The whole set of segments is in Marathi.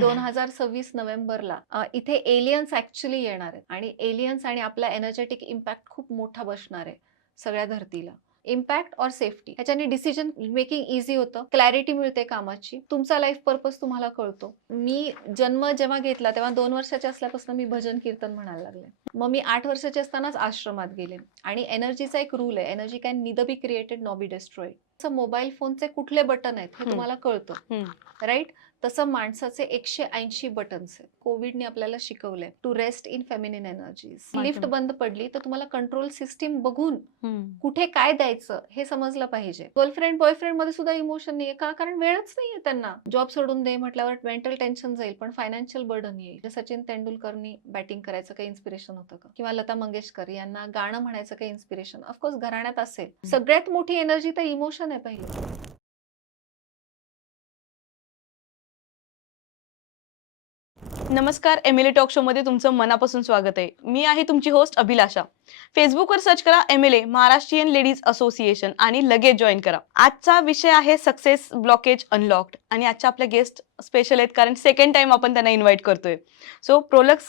2026 नोव्हेंबरला इथे एलियन्स ऍक्च्युली येणार आहेत आणि एलियन्स आणि आपला एनर्जेटिक इम्पॅक्ट खूप मोठा बसणार आहे सगळ्या धरतीला. इम्पॅक्ट और सेफ्टी ह्याच्याने डिसिजन मेकिंग इझी होतं, क्लॅरिटी मिळते कामाची, तुमचा लाईफ पर्पज तुम्हाला कळतो. मी जन्म जेव्हा घेतला तेव्हा 2 वर्षाचे असल्यापासून मी भजन कीर्तन म्हणायला लागले. मग मी 8 वर्षाचे असतानाच आश्रमात गेले. आणि एनर्जीचा एक रूल आहे, energy can neither be created नॉ बी डिस्ट्रॉइड. तसं मोबाईल फोनचे कुठले बटन आहेत हे तुम्हाला कळतं, राईट? तसं माणसाचे 180 बटन्स आहेत. कोविडने आपल्याला शिकवलंय to rest in feminine energies. Lift बंद पडली तर तुम्हाला कंट्रोल सिस्टीम बघून कुठे काय द्यायचं हे समजलं पाहिजे. गर्लफ्रेंड बॉयफ्रेंड मध्ये सुद्धा इमोशन नाहीये का? कारण वेळच नाहीये त्यांना. जॉब सोडून दे म्हटल्यावर मेंटल टेन्शन जाईल, पण फायनान्शियल बर्डन येईल. सचिन तेंडुलकरनी बॅटिंग करायचं काही इन्स्पिरेशन होतं का? किंवा लता मंगेशकर यांना गाणं म्हणायचं काही इन्स्पिरेशन? ऑफकोर्स घराण्यात असेल. सगळ्यात मोठी एनर्जी तर इमोशन आहे पहिली. नमस्कार, एमएलए टॉक शो मध्ये तुमचं मनापासून स्वागत आहे. मी आहे तुमची होस्ट अभिलाषा. फेसबुकवर सर्च करा एमएलए महाराष्ट्रीयन लेडीज असोसिएशन आणि लगेच जॉईन करा. आजचा विषय आहे सक्सेस ब्लॉकेज अनलॉक्ड आणि आजच्या आपल्या गेस्ट स्पेशल आहेत कारण सेकंड टाइम आपण त्यांना इन्व्हाइट करतोय. सो प्रोलक्स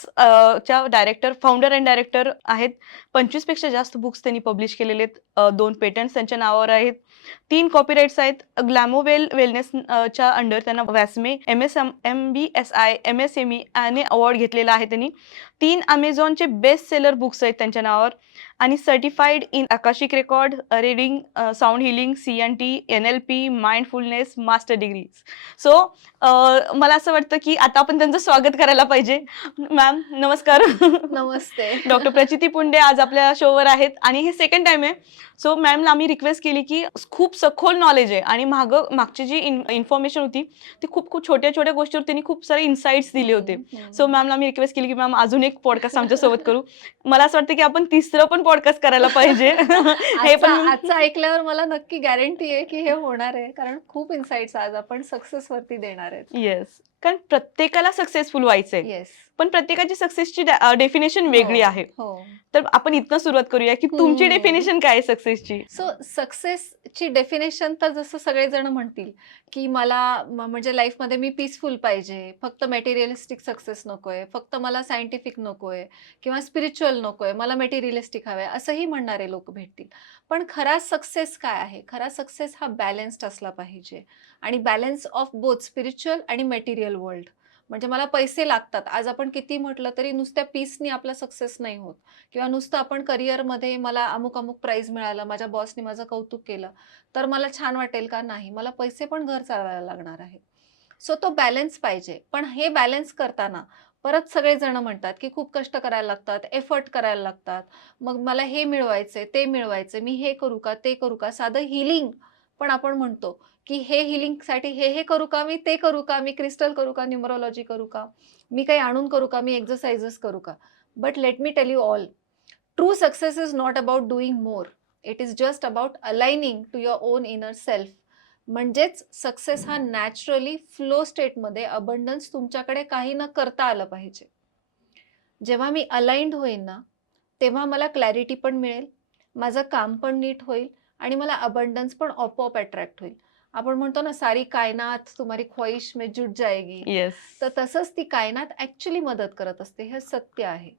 च्या डायरेक्टर, फाउंडर अँड डायरेक्टर आहेत. 25 पेक्षा जास्त बुक्स त्यांनी पब्लिश केलेले आहेत. 2 पेटंट्स त्यांच्या नावावर आहेत. 3 कॉपीराइट्स आहेत. ग्लॅमोवेल वेलनेस च्या अंडर त्यांना वॅस्मे, MBSI, MSME आणि अवॉर्ड घेतलेला आहे त्यांनी. 3 अमेझॉनचे बेस्ट सेलर बुक्स आहेत त्यांच्या नावावर आणि certified in Akashic record, reading, sound healing, CNT, NLP, mindfulness, master degrees. So मला असं वाटतं की आता आपण त्यांचं स्वागत करायला पाहिजे. मॅम नमस्कार. नमस्ते. डॉक्टर प्रचिती पुंडे आज आपल्या शोवर आहेत आणि हे सेकंड टाइम आहे. सो मॅमला आम्ही रिक्वेस्ट केली की खूप सखोल नॉलेज आहे आणि मागची जी इन्फॉर्मेशन होती ती खूप खूप छोट्या छोट्या गोष्टीवर त्यांनी खूप सारे इन्साइट्स दिले होते. सो मॅमला आम्ही रिक्वेस्ट केली की मॅम अजून एक पॉडकास्ट आमच्यासोबत करू. मला असं वाटतं की आपण तिसरं पण पॉडकास्ट करायला पाहिजे. हे पण आजचं ऐकल्यावर मला नक्की गॅरंटी आहे की हे होणार आहे, कारण खूप इन्साइट्स आज आपण सक्सेस वरती देणार आहेत. येस, कारण प्रत्येकाला सक्सेसफुल व्हायचंय, येस. पण प्रत्येकाची सक्सेसची डेफिनेशन वेगळी आहे. तर आपण इथनं सुरुवात करूया की तुमची डेफिनेशन काय आहे सक्सेसची? सो सक्सेसची डेफिनेशन तर जसं सगळेजण म्हणतील की मला म्हणजे लाईफमध्ये मी पीसफुल पाहिजे, फक्त मटेरियलिस्टिक सक्सेस नकोय, फक्त मला सायंटिफिक नकोय किंवा स्पिरिच्युअल नकोय, मला मटेरियलिस्टिक हवंय, असंही म्हणणारे लोक भेटतील. पण खरा सक्सेस काय आहे? खरा सक्सेस हा बॅलन्स्ड असला पाहिजे आणि बॅलन्स ऑफ बोथ स्पिरिच्युअल आणि मटेरियल वर्ल्ड. म्हणजे मला पैसे लागतात, आज आपण किती म्हटलं तरी नुसत्या पीसनी आपला सक्सेस नाही होत. किंवा नुसतं आपण करिअरमध्ये मला अमुक अमुक प्राइज मिळालं, माझ्या बॉसने माझं कौतुक केलं तर मला छान वाटेल का? नाही, मला पैसे पण घर चालवायला लागणार आहेत. सो तो बॅलन्स पाहिजे. पण हे बॅलन्स करताना परत सगळेजण म्हणतात की खूप कष्ट करायला लागतात, एफर्ट करायला लागतात, मग मला हे मिळवायचंय, ते मिळवायचंय, मी हे करू का, ते करू का? साधं हिलिंग पण आपण म्हणतो की हे हिलिंगसाठी हे करू का, मी ते करू का, मी क्रिस्टल करू का, न्यूमरोलॉजी करू का, मी काही आणून करू का, मी एक्सरसाइजेस करू का? But let me tell you all, true success is not about doing more. It is just about aligning to your own inner self. म्हणजेच सक्सेस हा नॅचरली फ्लो स्टेटमध्ये अबंडन्स तुमच्याकडे काही न करता आलं पाहिजे. जेव्हा मी अलाइंड होईन ना, तेव्हा मला क्लॅरिटी पण मिळेल, माझं काम पण नीट होईल आणि मला अबंडन्स पण आपोआप अट्रॅक्ट होईल. आपण म्हणतो ना, सारी कायनात तुम्हारी ख्वाहिश में जुट जाएगी. येस. तर तसंच ती कायनात ऍक्च्युली मदत करत असते, हे सत्य आहे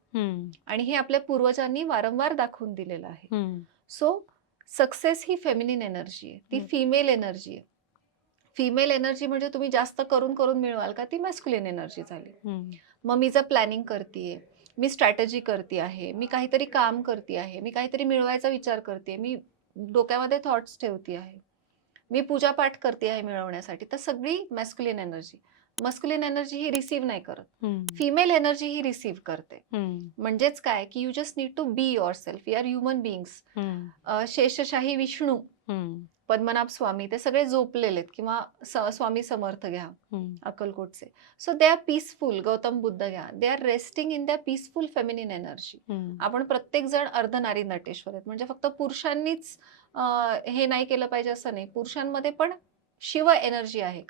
आणि हे आपल्या पूर्वजांनी वारंवार दाखवून दिलेलं आहे. सो सक्सेस ही फेमिनिन एनर्जी आहे, ती फिमेल एनर्जी आहे. फिमेल एनर्जी म्हणजे तुम्ही जास्त करून करून मिळवाल का, ती मॅस्क्युलिन एनर्जी झाली. मग मी जर प्लॅनिंग करतेय, मी स्ट्रॅटेजी करते आहे, मी काहीतरी काम करते आहे, मी काहीतरी मिळवायचा विचार करते, मी डोक्यामध्ये थॉट्स ठेवते आहे, मी पूजापाठ करते आहे मिळवण्यासाठी, तर सगळी मॅस्क्युलिन एनर्जी. मस्क्युलिन एनर्जी ही रिसीव्ह नाही करत, फिमेल एनर्जी ही रिसीव्ह करते. म्हणजेच काय की you just need to be yourself. We are human beings. Sheshashahi Vishnu, Padmanabha Swami, ते सगळे झोपलेले आहेत, किंवा स्वामी समर्थ घ्या अक्कलकोटचे. So they are peaceful. Gautam Buddha घ्या, they are resting in the peaceful feminine energy. आपण प्रत्येक जण अर्धनारी नटेश्वर आहेत, म्हणजे फक्त पुरुषांनीच हे नाही केलं पाहिजे असं नाही, पुरुषांमध्ये पण शिव एनर्जी आहे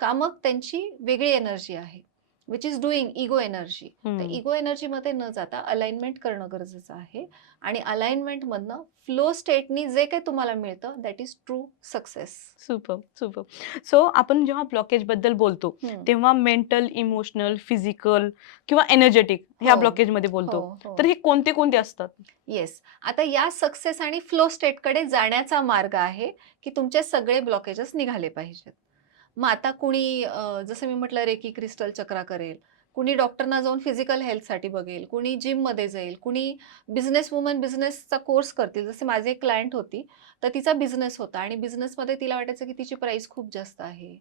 का मग त्यांची वेगळी एनर्जी आहे. Which is doing ego energy. तर हम्म. इगो एनर्जीमध्ये न जाता अलाइनमेंट करणं गरजेचं आहे. आणि अलाइनमेंटमधनं फ्लो स्टेटनी जे काही तुम्हाला मिळतं that is true success. Super super. So आपण जेव्हा ब्लॉकेज बद्दल बोलतो तेव्हा मेंटल, इमोशनल, फिजिकल किंवा एनर्जेटिक ह्या हो ब्लॉकेज मध्ये हो बोलतो. हो तर हे कोणते कोणते असतात? येस. आता या सक्सेस आणि फ्लो स्टेटकडे जाण्याचा मार्ग आहे की तुमचे सगळे ब्लॉकेजेस निघाले पाहिजेत. मग आता कुणी जसं मी म्हटलं रेकी क्रिस्टल चक्रा करेल, कुणी डॉक्टरना जाऊन फिजिकल हेल्थसाठी बघेल, कुणी जिममध्ये जाईल, कुणी बिझनेस वुमन बिझनेसचा कोर्स करतील. जसे माझे एक क्लायंट होती, तर तिचा बिझनेस होता आणि बिझनेसमध्ये तिला वाटायचं की तिची प्राईस खूप जास्त आहे.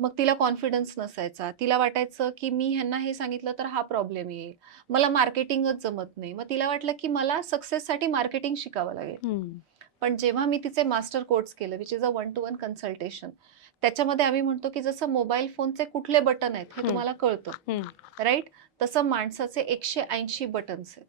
मग तिला कॉन्फिडन्स नसायचा. तिला वाटायचं की मी ह्यांना हे सांगितलं तर हा प्रॉब्लेम येईल. मला मार्केटिंगच जमत नाही. मग तिला वाटलं की मला सक्सेससाठी मार्केटिंग शिकावं लागेल. हम्म. पण जेव्हा मी तिचे मास्टर कोर्स केलं which is a 1 to 1 consultation, त्याच्यामध्ये आम्ही म्हणतो की जसं मोबाईल फोनचे कुठले बटन आहेत हे तुम्हाला कळतं, हम्म. राईट? तसं माणसाचे 180 बटन्स आहेत.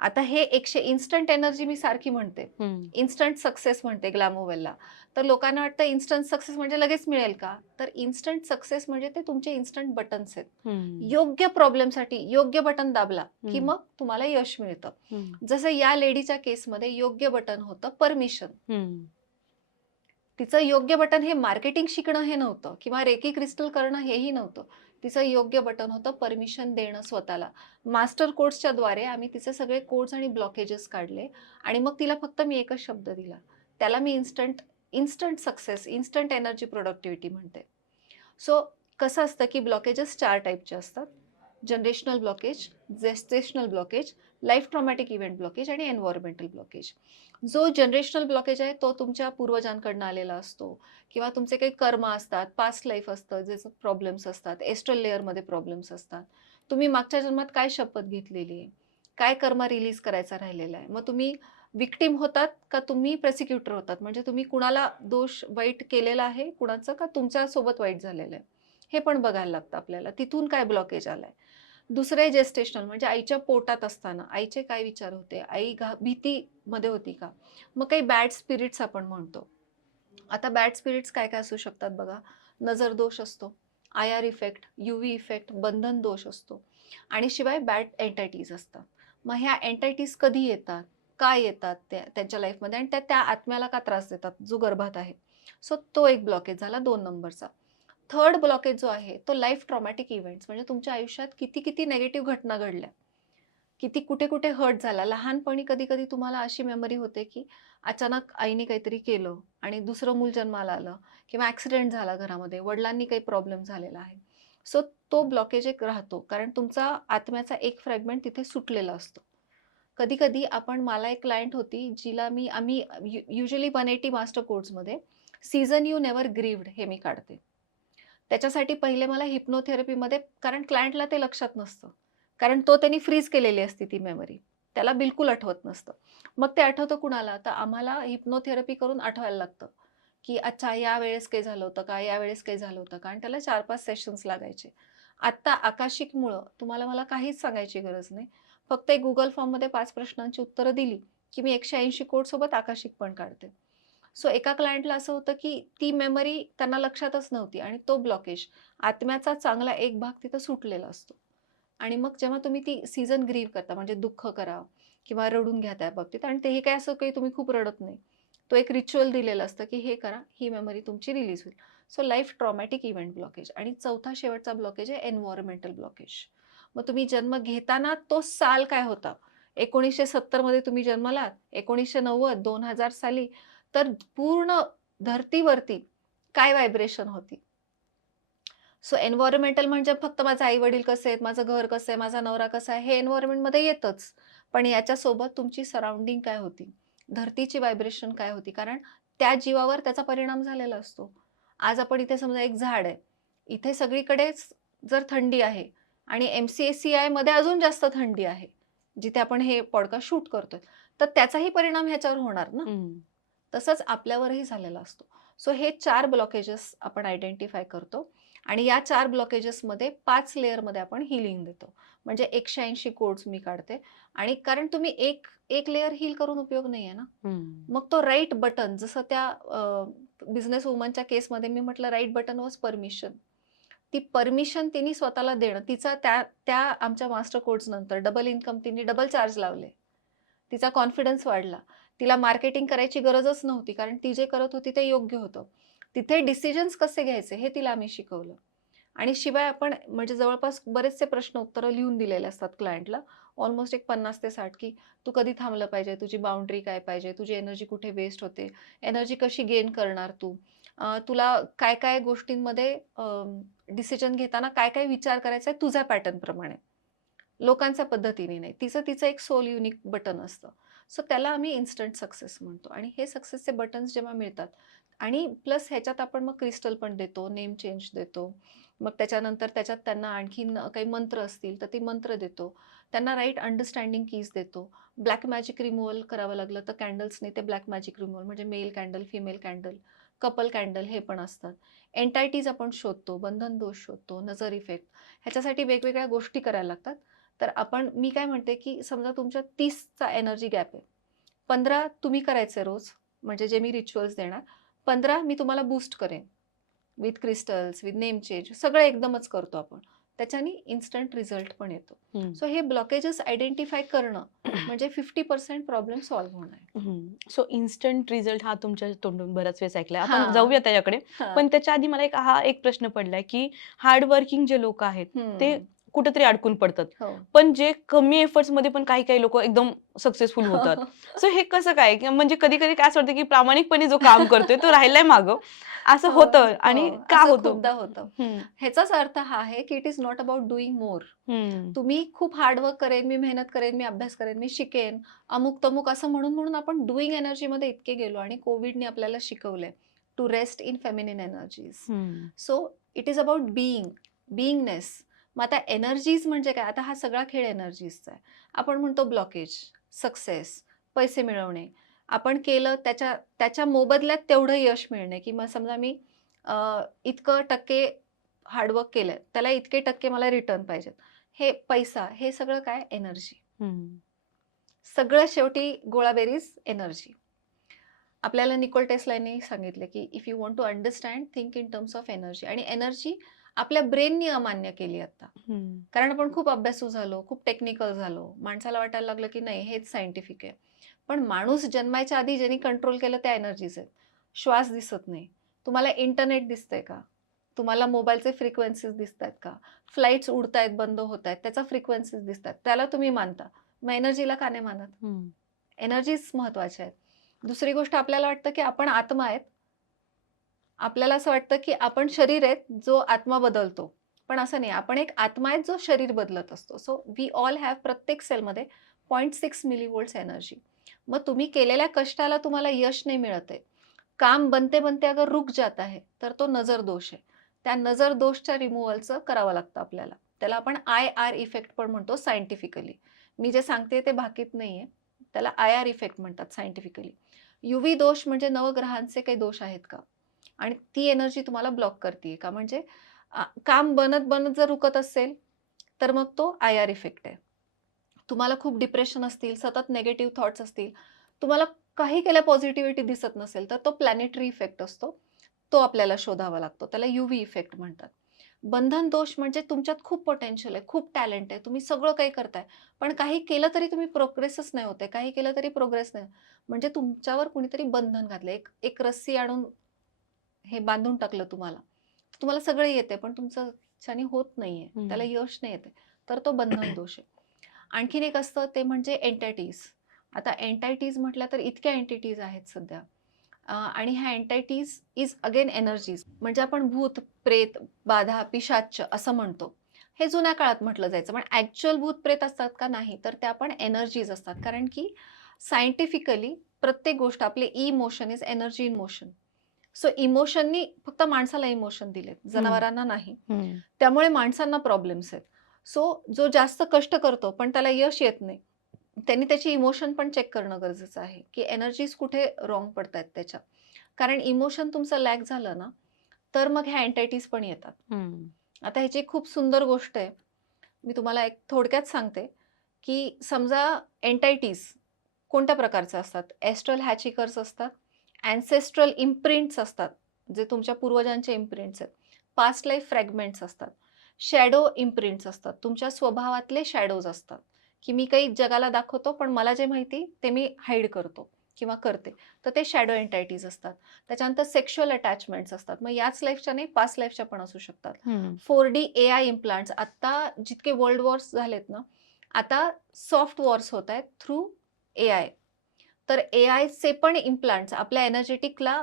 आता हे 100 इन्स्टंट एनर्जी मी सारखी म्हणते, हम्म. इन्स्टंट सक्सेस म्हणते ग्लॅमोवेलला. तर लोकांना वाटतं इन्स्टंट सक्सेस म्हणजे लगेच मिळेल का? तर इन्स्टंट सक्सेस म्हणजे ते तुमचे इन्स्टंट बटन्स आहेत. हम्म. योग्य प्रॉब्लेमसाठी योग्य बटन दाबला की हम्म. मग तुम्हाला यश मिळतं. हम्म. जसं या लेडीच्या केसमध्ये योग्य बटन होतं परमिशन. हम्म. तिचं योग्य बटन हे मार्केटिंग शिकणं हे नव्हतं किंवा रेकी क्रिस्टल करणं हेही नव्हतं. तिचं योग्य बटन होतं परमिशन देणं स्वतःला. मास्टर कोर्सच्या द्वारे आम्ही तिचे सगळे कोड्स आणि ब्लॉकेजेस काढले आणि मग तिला फक्त मी एकच शब्द दिला. त्याला मी instant instant success, instant energy productivity म्हणते. सो कसं असतं की ब्लॉकेजेस 4 टाईपचे असतात. Generational blockage, gestational blockage, life traumatic event blockage आणि एन्व्हायरमेंटल ब्लॉकेज. जो जनरेशनल ब्लॉकेज आहे तो तुमच्या पूर्वजांकडून आलेला असतो किंवा तुमचे काही कर्म असतात, पास्ट लाईफ असतं, ज्याचे प्रॉब्लेम्स असतात, एस्ट्रल लेअरमध्ये प्रॉब्लेम्स असतात. तुम्ही मागच्या जन्मात काय शपथ घेतलेली आहे, काय कर्म रिलीज करायचा राहिलेला आहे. मग तुम्ही विक्टिम होतात का तुम्ही प्रोसिक्युटर होतात, म्हणजे तुम्ही कुणाला दोष वाईट केलेला आहे कुणाचं का तुमच्यासोबत वाईट झालेलं आहे, हे पण बघायला लागतं आपल्याला. तिथून काय ब्लॉकेज आलाय. दुसरे जेस्टेशनल म्हणजे आईच्या पोटात असताना आईचे काय विचार होते, आई भीतीमध्ये होती का. मग काही बॅड स्पिरिट्स आपण म्हणतो. आता बॅड स्पिरिट्स काय काय असू शकतात बघा. नजर दोष असतो, IR इफेक्ट, UV इफेक्ट, बंधन दोष असतो आणि शिवाय बॅड एंटायटीज असतात. मग ह्या एंटायटीज कधी येतात, काय येतात त्यांच्या लाईफमध्ये आणि त्या त्या आत्म्याला का त्रास देतात जो गर्भात आहे. सो तो एक ब्लॉकेज झाला 2 नंबरचा. थर्ड ब्लॉकेज जो आहे तो लाईफ ट्रॉमॅटिक इव्हेंट्स, म्हणजे तुमच्या आयुष्यात किती किती नेगेटिव्ह घटना घडल्या, किती कुठे कुठे हर्ट झाला. लहानपणी कधी कधी तुम्हाला अशी मेमरी होते की अचानक आईने काहीतरी केलं आणि दुसरं मूल जन्माला आलं किंवा ॲक्सिडेंट झाला घरामध्ये, वडिलांनी काही प्रॉब्लेम झालेला आहे. सो तो ब्लॉकेज एक राहतो कारण तुमचा आत्म्याचा एक फ्रॅगमेंट तिथे सुटलेला असतो. कधी कधी आपण, मला एक क्लायंट होती जिला आम्ही युजली 180 मास्टर कोर्समध्ये सीझन यू नेव्हर ग्रीव्ड हे मी काढते. त्याच्यासाठी पहिले मला हिप्नोथेरपीमध्ये, कारण क्लायंटला ते लक्षात नसतं. कारण त्यांनी फ्रीज केलेली असते ती मेमरी. त्याला बिलकुल आठवत नसतं. मग ते आठवतं कुणाला? तर आम्हाला हिप्नोथेरपी करून आठवायला लागतं, की अच्छा यावेळेस काही झालं होतं का? यावेळेस काही झालं होतं का? आणि त्याला 4-5 सेशन्स लागायचे. आत्ता आकाशिकमुळं तुम्हाला मला काहीच सांगायची गरज नाही. फक्त एक Google फॉर्ममध्ये 5 प्रश्नांची उत्तरं दिली, की मी 180 कोडसोबत आकाशिक पण काढते. सो एका क्लायंटला असं होतं की ती मेमरी त्यांना लक्षातच नव्हती आणि तो ब्लॉकेज, आत्म्याचा चांगला एक भाग तिथं सुटलेला असतो. आणि मग जेव्हा तुम्ही ती सीझन ग्रीव्ह करता म्हणजे दुःख करा किंवा रडून घ्या त्या बाबतीत, आणि तेही काय असं काही तुम्ही खूप रडत नाही. तो एक रिच्युअल दिलेलं असतं की हे करा, ही मेमरी तुमची रिलीज होईल. So life traumatic event blockage. आणि चौथा शेवटचा ब्लॉकेज आहे एन्व्हायरमेंटल ब्लॉकेज. मग तुम्ही जन्म घेताना तो साल काय होता? 1970 मध्ये तुम्ही जन्मलात, 1990, 2000 साली, तर पूर्ण धरतीवरती काय व्हायब्रेशन होती? सो एन्व्हायरमेंटल म्हणजे फक्त माझे आई-वडील कसे आहेत, माझं घर कसं आहे, माझा नवरा कसा आहे, हे एन्व्हायरमेंटमध्ये येतच. पण याच्यासोबत तुमची सराउंडिंग काय होती? धरतीची व्हायब्रेशन काय होती? कारण त्या जीवावर त्याचा परिणाम झालेला असतो. आज आपण इथे समजा एक झाड आहे. इथे सगळीकडेच जर थंडी आहे आणि MCACIमध्ये अजून जास्त थंडी आहे, जिथे आपण हे पॉडकास्ट शूट करतोय, तर त्याचाही परिणाम ह्याच्यावर होणार ना? हम्म. तसंच आपल्यावरही झालेला असतो. सो हे 4 ब्लॉकेजेस आपण आयडेंटिफाय करतो आणि या 4 ब्लॉकेजेसमध्ये 5 लेयरमध्ये आपण हीलिंग देतो. म्हणजे 180 कोड्स मी काढते आणि कारण तुम्ही एक लेयर हील करून उपयोग नाहीये ना. हम्म. मग तो राइट बटन, जसं त्या बिझनेस वुमनच्या केसमध्ये मी म्हटलं राइट बटन वॉज परमिशन. ती परमिशन तिने स्वतःला देणं, तिचा त्या त्या आमच्या मास्टर कोर्स नंतर डबल इन्कम तिने डबल चार्ज लावले. तिचा कॉन्फिडन्स वाढला. तिला मार्केटिंग करायची गरजच नव्हती, कारण ती जे करत होती ते योग्य होतं. तिथे डिसिजन्स कसे घ्यायचे हे तिला आम्ही शिकवलं. आणि शिवाय आपण म्हणजे जवळपास बरेचसे प्रश्न उत्तरं लिहून दिलेले असतात क्लायंटला. ऑलमोस्ट एक 50 ते 60 की तू कधी थांबलं पाहिजे, तुझी बाउंड्री काय पाहिजे, तुझी एनर्जी कुठे वेस्ट होते, एनर्जी कशी गेन करणार तू, तुला काय काय गोष्टींमध्ये डिसिजन घेताना काय काय विचार करायचा आहे तुझ्या पॅटर्न प्रमाणे, लोकांच्या पद्धतीने नाही. तिचं तिचं एक सोल युनिक बटन असतं. सो त्याला आम्ही इन्स्टंट सक्सेस म्हणतो. आणि हे सक्सेसचे बटन्स जेव्हा मिळतात आणि प्लस ह्याच्यात आपण मग क्रिस्टल पण देतो, नेम चेंज देतो. मग त्याच्यानंतर त्याच्यात त्यांना आणखीन काही मंत्र असतील तर ते मंत्र देतो. त्यांना राईट अंडरस्टँडिंग कीज देतो. ब्लॅक मॅजिक रिमूव्हल करावं लागलं तर कॅन्डल्सने ते ब्लॅक मॅजिक रिमूव्हल म्हणजे male candle, female candle, couple candle हे पण असतात. एन्टायटीज आपण शोधतो, बंधन दोष शोधतो, नजर इफेक्ट. ह्याच्यासाठी वेगवेगळ्या गोष्टी करायला लागतात. तर मी काय म्हणते की समजा तुमच्या 30चा एनर्जी गॅप आहे. 15 तुम्ही करायचे रोज, म्हणजे जे मी रिच्युअल्स देणार. 15 मी तुम्हाला बूस्ट करेन. With crystals, with name change सगळं एकदमच करतो आपण. त्याच्याने इन्स्टंट रिझल्ट पण येतो. सो हे ब्लॉकेजेस आयडेंटिफाय करणं म्हणजे 50% प्रॉब्लेम सॉल्व्ह होणार आहे. सो इन्स्टंट रिझल्ट हा तुमच्या तोंडून बऱ्याच वेळेस ऐकलाय. आपण हां, जाऊया त्याच्याकडे. हां. पण त्याच्या आधी मला एक प्रश्न पडलाय, की हार्ड वर्किंग जे लोक आहेत ते हं. कुठेतरी अडकून पडतात. हो. पण जे कमी एफर्ट्स मध्ये पण काही लोक एकदम सक्सेसफुल होतात. सो हे कसं काय? म्हणजे कधी-कधी काय असं वाटतं, की प्रामाणिकपणे जो काम करतोय तो राहिलाय मागं. असं हो, होतं आणि हो. का असं होतं? खूपदा होतं. हं, ह्याचाच अर्थ हा आहे की it is not about doing more. Hmm. तुम्ही खूप हार्डवर्क करेन, मी मेहनत करेन, मी अभ्यास करेन, मी शिकेन, अमुक-तमुक असं म्हणून आपण डुइंग एनर्जीमध्ये इतके गेलो आणि कोविडने आपल्याला शिकवलंय to rest in feminine energies. Hmm. So it is about beingness. मग आता एनर्जीज म्हणजे काय? आता हा सगळा खेळ एनर्जीजचा आहे. आपण म्हणतो ब्लॉकेज, सक्सेस, पैसे मिळवणे. आपण केलं त्याच्या मोबदल्यात तेवढं यश मिळणे, की मग समजा मी इतकं टक्के हार्डवर्क केलंय, त्याला इतके टक्के मला रिटर्न पाहिजेत. हे पैसा, हे सगळं काय? एनर्जी. हं. सगळं शेवटी गोळाबेरीज एनर्जी. आपल्याला निकोल टेस्लानी सांगितलं, की if you want to understand, think in terms of energy. आणि एनर्जी आपल्या ब्रेननी अमान्य केली आता. हं. कारण आपण खूप अभ्यासू झालो, खूप टेक्निकल झालो. माणसाला वाटायला लागलं, की नाही हेच सायंटिफिक आहे. पण माणूस जन्मायच्या आधी ज्यांनी कंट्रोल केलं त्या एनर्जीज आहेत. श्वास दिसत नाही. तुम्हाला इंटरनेट दिसतंय का? तुम्हाला मोबाईलचे फ्रिक्वेन्सीज दिसतायत का? फ्लाइट्स उडतायत, बंद होतायत, त्याचा फ्रिक्वेन्सीज दिसतात. त्याला तुम्ही मानता. मग एनर्जीला का नाही मानत? हं. एनर्जीज महत्वाच्या आहेत. दुसरी गोष्ट आपल्याला वाटतं, की आपण आत्मा आहेत. आपल्याला असं वाटतं, की आपण शरीर आहेत, जो आत्मा बदलतो. पण असं नाही. आपण एक आत्मा आहे, जो शरीर बदलत असतो. सो वी ऑल हॅव प्रत्येक सेलमध्ये 0.6 मिलीव्होल्ट्स एनर्जी. मग तुम्ही केलेल्या कष्टाला तुम्हाला यश नाही मिळत आहे. काम बनते-बनते अगर रुक जाता है, तर तो नजर दोष आहे. त्या नजर दोषच्या रिमूव्हलचं करावं लागतं आपल्याला. त्याला आपण IR इफेक्ट पण म्हणतो सायंटिफिकली. मी जे सांगते ते भाकीत नाहीये. त्याला IR इफेक्ट म्हणतात सायंटिफिकली. UV दोष म्हणजे नवग्रहांचे काही दोष आहेत का? आणि ती एनर्जी तुम्हाला ब्लॉक करते का? म्हणजे काम बनत-बनत जर रुकत असेल, तर मग तो IR इफेक्ट आहे. तुम्हाला खूप डिप्रेशन असतील, सतत निगेटिव्ह थॉट्स असतील, तुम्हाला काही केल्या पॉझिटिव्हिटी दिसत नसेल, तर तो प्लॅनेटरी इफेक्ट असतो. तो आपल्याला शोधावा लागतो. त्याला UV इफेक्ट म्हणतात. बंधन दोष म्हणजे तुमच्यात खूप पोटेन्शियल आहे, खूप टॅलेंट आहे, तुम्ही सगळं काही करताय. पण काही केलं तरी तुम्ही प्रोग्रेसच नाही होत आहे. काही केलं तरी प्रोग्रेस नाही. म्हणजे तुमच्यावर कुणीतरी बंधन घातलं. एक रस्सी आणून हे बांधून टाकलं तुम्हाला. तुम्हाला सगळं येतंय, पण तुमच्याच्याने होत नाहीये. त्याला यश नाही येत तर तो बंधन दोष आहे. आणखीन एक असतं ते म्हणजे एंटायटीज. आता एंटायटीज म्हटल्या तर इतक्या एंटिटीज आहेत सध्या. आणि ह्या एंटायटीज इज अगेन एनर्जीज. म्हणजे आपण भूत, प्रेत, बाधा, पिशाच्च असं म्हणतो. हे जुन्या काळात म्हटलं जायचं. पण ॲक्चुअल भूत, प्रेत असतात का? नाही. तर त्या पण एनर्जीज असतात. कारण की सायंटिफिकली प्रत्येक गोष्ट आपले emotion is energy in motion. So इमोशननी फक्त माणसाला इमोशन दिलेत, जनावरांना नाही. त्यामुळे माणसांना प्रॉब्लेम्स आहेत. सो जो जास्त कष्ट करतो पण त्याला यश येत नाही, त्यांनी त्याची इमोशन पण चेक करणं गरजेचं आहे, की एनर्जीज कुठे रॉंग पडतायत त्याच्या. कारण इमोशन तुमचं लॅक झालं ना, तर मग ह्या एंटायटीज पण येतात. आता ह्याची एक खूप सुंदर गोष्ट आहे. मी तुम्हाला एक थोडक्यात सांगते, की समजा एंटायटीज कोणत्या प्रकारच्या असतात? एस्ट्रल हॅचिकर्स असतात, अँसेस्ट्रल इम्प्रिंट्स असतात, जे तुमच्या पूर्वजांचे इम्प्रिंट्स आहेत. पास्ट लाईफ फ्रॅगमेंट्स असतात, शॅडो इम्प्रिंट्स असतात, तुमच्या स्वभावातले शॅडोज असतात, की मी काही जगाला दाखवतो पण मला जे माहिती ते मी हाईड करतो किंवा करते, तर ते शॅडो एन्टायटीज असतात. त्याच्यानंतर सेक्शुअल अटॅचमेंट्स असतात, मग याच लाईफच्या नाही पास्ट लाईफच्या पण असू शकतात. 4D AI इम्प्लांट्स, आता जितके वर्ल्ड वॉर्स झालेत ना, आता सॉफ्ट वॉर्स होत आहेत थ्रू AI. तर AIचे पण इम्प्लांट्स आपल्या एनर्जेटिकला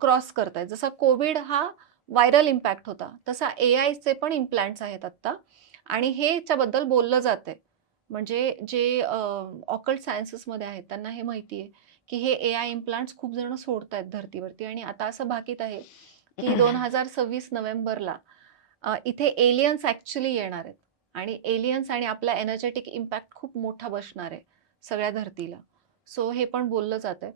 क्रॉस करतायत. जसा कोविड हा व्हायरल इम्पॅक्ट होता, तसा AIचे पण इम्प्लांट्स आहेत आत्ता आणि हे याच्याबद्दल बोललं जातंय. म्हणजे जे ऑकल्ट सायन्सेसमध्ये आहेत त्यांना हे माहिती आहे, की हे AI इम्प्लांट्स खूप जण सोडतायत धरतीवरती आणि आता असं भाकीत आहे, की 2026 नोव्हेंबरला इथे एलियन्स ॲक्चुअली येणार आहेत आणि एलियन्स आणि आपला एनर्जेटिक इम्पॅक्ट खूप मोठा बसणार आहे सगळ्या धरतीला. सो हे पण बोललं जातंय.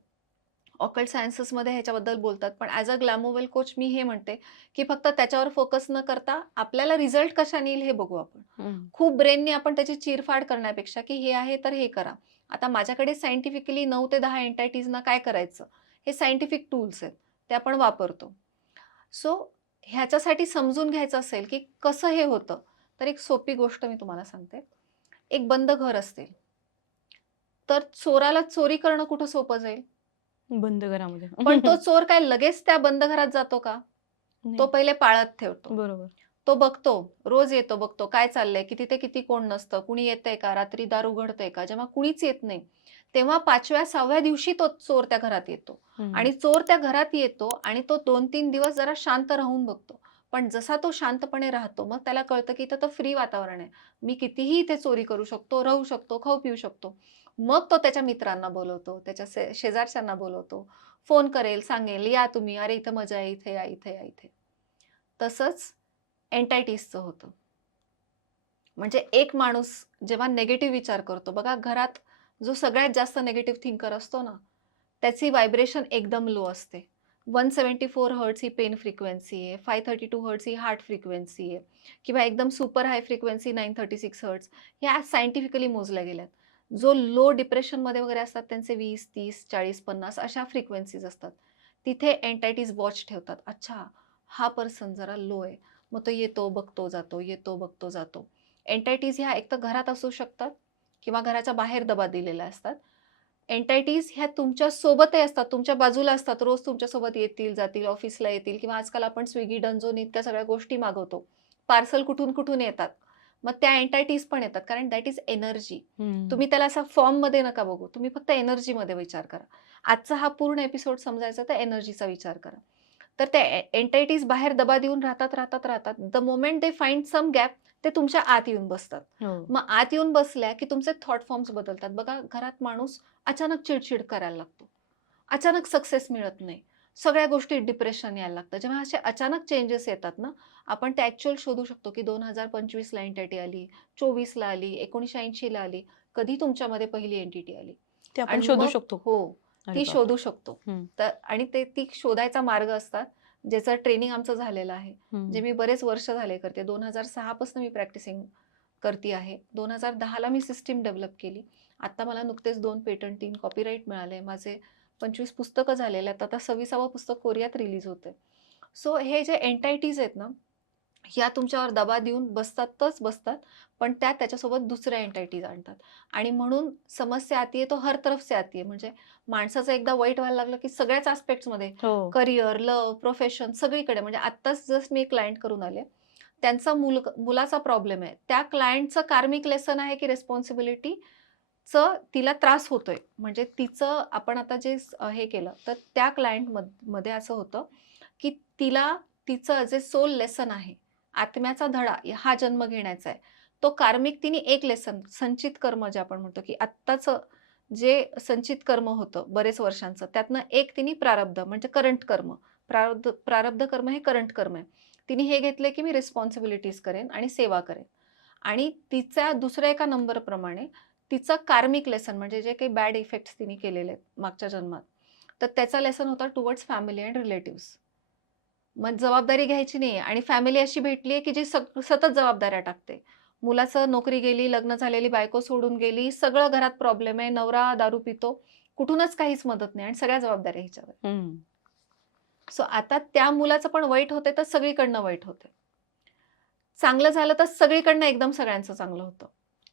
ऑकल्ट सायन्सेसमध्ये ह्याच्याबद्दल बोलतात. पण ॲज अ ग्लॅमोवेल कोच मी हे म्हणते, की फक्त त्याच्यावर फोकस न करता आपल्याला रिझल्ट कशाने येईल हे बघू आपण. खूप ब्रेननी आपण त्याची चीरफाड करण्यापेक्षा, की हे आहे तर हे करा. आता माझ्याकडे सायंटिफिकली 9 ते 10 एन्टायटीजना काय करायचं? हे सायंटिफिक टूल्स आहेत. ते आपण वापरतो. सो ह्याच्यासाठी समजून घ्यायचं असेल, की कसं हे होतं, तर एक सोपी गोष्ट मी तुम्हाला सांगते. एक बंद घर असेल, तर चोराला चोरी करणं कुठं सोपं जाईल? बंद घरामध्ये. पण तो चोर काय लगेच त्या बंद घरात जातो का? तो नाही. पहिले पाळत ठेवतो. बरोबर. तो बघतो, रोज येतो बघतो काय चाललंय, की तिथे किती कोण नसतं, कुणी येतंय का, रात्री दार उघडतंय का? जेव्हा कुणीच येत नाही, तेव्हा 5व्या 6व्या दिवशी तो चोर त्या घरात येतो आणि चोर त्या घरात येतो आणि तो 2-3 दिवस जरा शांत राहून बघतो. पण जसा तो शांतपणे राहतो, मग त्याला कळतं, की इथं तर फ्री वातावरण आहे. मी कितीही इथे चोरी करू शकतो, राहू शकतो, खाऊ-पिऊ शकतो. मग तो त्याच्या मित्रांना बोलवतो, त्याच्या शेजारच्यांना बोलवतो, फोन करेल, सांगेल, "या तुम्ही, अरे इथं मजा आहे, इथे या, इथे या, इथे." तसंच एन्टायटीजचं होतं. म्हणजे एक माणूस जेव्हा निगेटिव्ह विचार करतो बघा, घरात जो सगळ्यात जास्त निगेटिव्ह थिंकर असतो ना, त्याची व्हायब्रेशन एकदम लो असते. 174 हर्ट्झ ही पेन फ्रिक्वेन्सी आहे, 532 हर्ट्झ ही हार्ट फ्रिक्वेन्सी आहे किंवा एकदम सुपर हाय फ्रिक्वेन्सी 936 हर्ट्झ, ह्या सायंटिफिकली मोजल्या गेल्यात. जो लो डिप्रेशनमध्ये वगैरे असतात त्यांचे 20, 30, 40, 50 अशा फ्रिक्वेन्सीज असतात. तिथे एन्टायटीज वॉच ठेवतात. अच्छा, हा पर्सन जरा लो आहे. मग तो येतो, बघतो, जातो, येतो, बघतो, जातो. एन्टायटीज ह्या एकतर घरात असू शकतात किंवा घराच्या बाहेर दबा दिलेल्या असतात. एन्टायटीज ह्या तुमच्या सोबतही असतात, तुमच्या बाजूला असतात. रोज तुमच्यासोबत येतील, जातील, ऑफिसला येतील किंवा आजकाल आपण स्विगी, डंजोन इतक्या सगळ्या गोष्टी मागवतो. पार्सल कुठून-कुठून येतात. मग त्या एन्टायटीज पण येतात कारण दॅट इज एनर्जी. तुम्ही त्याला असा फॉर्ममध्ये नका बघू. तुम्ही फक्त एनर्जीमध्ये विचार करा. आजचा हा पूर्ण एपिसोड समजायचा तर एनर्जीचा विचार करा. तर त्या एन्टायटीज बाहेर दबा देऊन राहतात, राहतात, राहतात. The moment they find some gap ते तुमच्या आत येऊन बसतात. हो. मग आत येऊन बसल्या, की तुमचे थॉट फॉर्म्स बदलतात. बघा घरात माणूस अचानक चिड करायला लागतो. अचानक सक्सेस मिळत नाही. सगळ्या गोष्टीत डिप्रेशन यायला लागतं. जेव्हा असे अचानक चेंजेस येतात ना, आपण ते ॲक्चुअल शोधू शकतो, की 2025 ला एन्टिटी आली, 24 ला आली, 1980 ला आली. कधी तुमच्यामध्ये पहिली एन्टिटी आली. ते आपण आणि शोधू मग शकतो. हो, अरे ती बापरे! शोधू शकतो. हं. तर आणि ती शोधायचा मार्ग असतात, ज्याचं ट्रेनिंग आमचं झालेलं आहे. जे मी बरेच वर्ष झाले करते. 2006 पासून मी प्रॅक्टिसिंग करती आहे. 2010 ला मी सिस्टम डेव्हलप केली. आता मला नुकतेच 2 पेटंट, 3 कॉपीराइट मिळाले. माझे 25 पुस्तकं झालेले आहेत. आता 26वं पुस्तक कोरियात रिलीज होतंय. सो हे जे एन्टायटीज आहेत ना, ह्या तुमच्यावर दबा देऊन बसतातच बसतात, पण त्या त्याच्यासोबत दुसऱ्या एन्टायटीज आणतात आणि म्हणून समस्या आती है तो हर तरफ से आती है. म्हणजे माणसाचं एकदा वाईट व्हायला लागलं, की सगळ्याच ॲस्पेक्ट्समध्ये हो. करियर, लव्ह, प्रोफेशन सगळीकडे म्हणजे आत्ताच जस्ट मी एक क्लायंट करून आले. त्यांचा मुलाचा प्रॉब्लेम आहे. त्या क्लायंटचं कार्मिक लेसन आहे, की रिस्पॉन्सिबिलिटीचं तिला त्रास होतोय. म्हणजे तिचं आपण आता जे हे केलं, तर त्या मध्ये असं होतं, की तिला तिचं जे सोल लेसन आहे, आत्म्याचा धडा हा जन्म घेण्याचा आहे. तो कार्मिक तिने एक लेसन संचित कर्म जे आपण म्हणतो, की आत्ताचं जे संचित कर्म होतं बरेच वर्षांचं, त्यातनं एक तिने प्रारब्ध म्हणजे करंट कर्म. प्रारब्ध कर्म हे करंट कर्म आहे. तिने हे घेतलंय, की मी रिस्पॉन्सिबिलिटीज करेन आणि सेवा करेन. आणि तिच्या दुसऱ्या एका नंबरप्रमाणे तिचं कार्मिक लेसन म्हणजे जे काही बॅड इफेक्ट्स तिने केलेले आहेत मागच्या जन्मात, तर त्याचा लेसन होता टुवर्ड्स फॅमिली अँड रिलेटिव्हज. मग जबाबदारी घ्यायची नाहीये आणि फॅमिली अशी भेटली आहे, की जी सतत जबाबदाऱ्या टाकते. मुलाचं नोकरी गेली, लग्न झालेली बायको सोडून गेली, सगळं घरात प्रॉब्लेम आहे, नवरा दारू पितो, कुठूनच काहीच मदत नाही आणि सगळ्या जबाबदाऱ्या हिच्यावर. हं. सो आता त्या मुलाचं पण वाईट होते तर सगळीकडनं वाईट होते. चांगलं झालं तर सगळीकडनं एकदम सगळ्यांचं चांगलं होतं.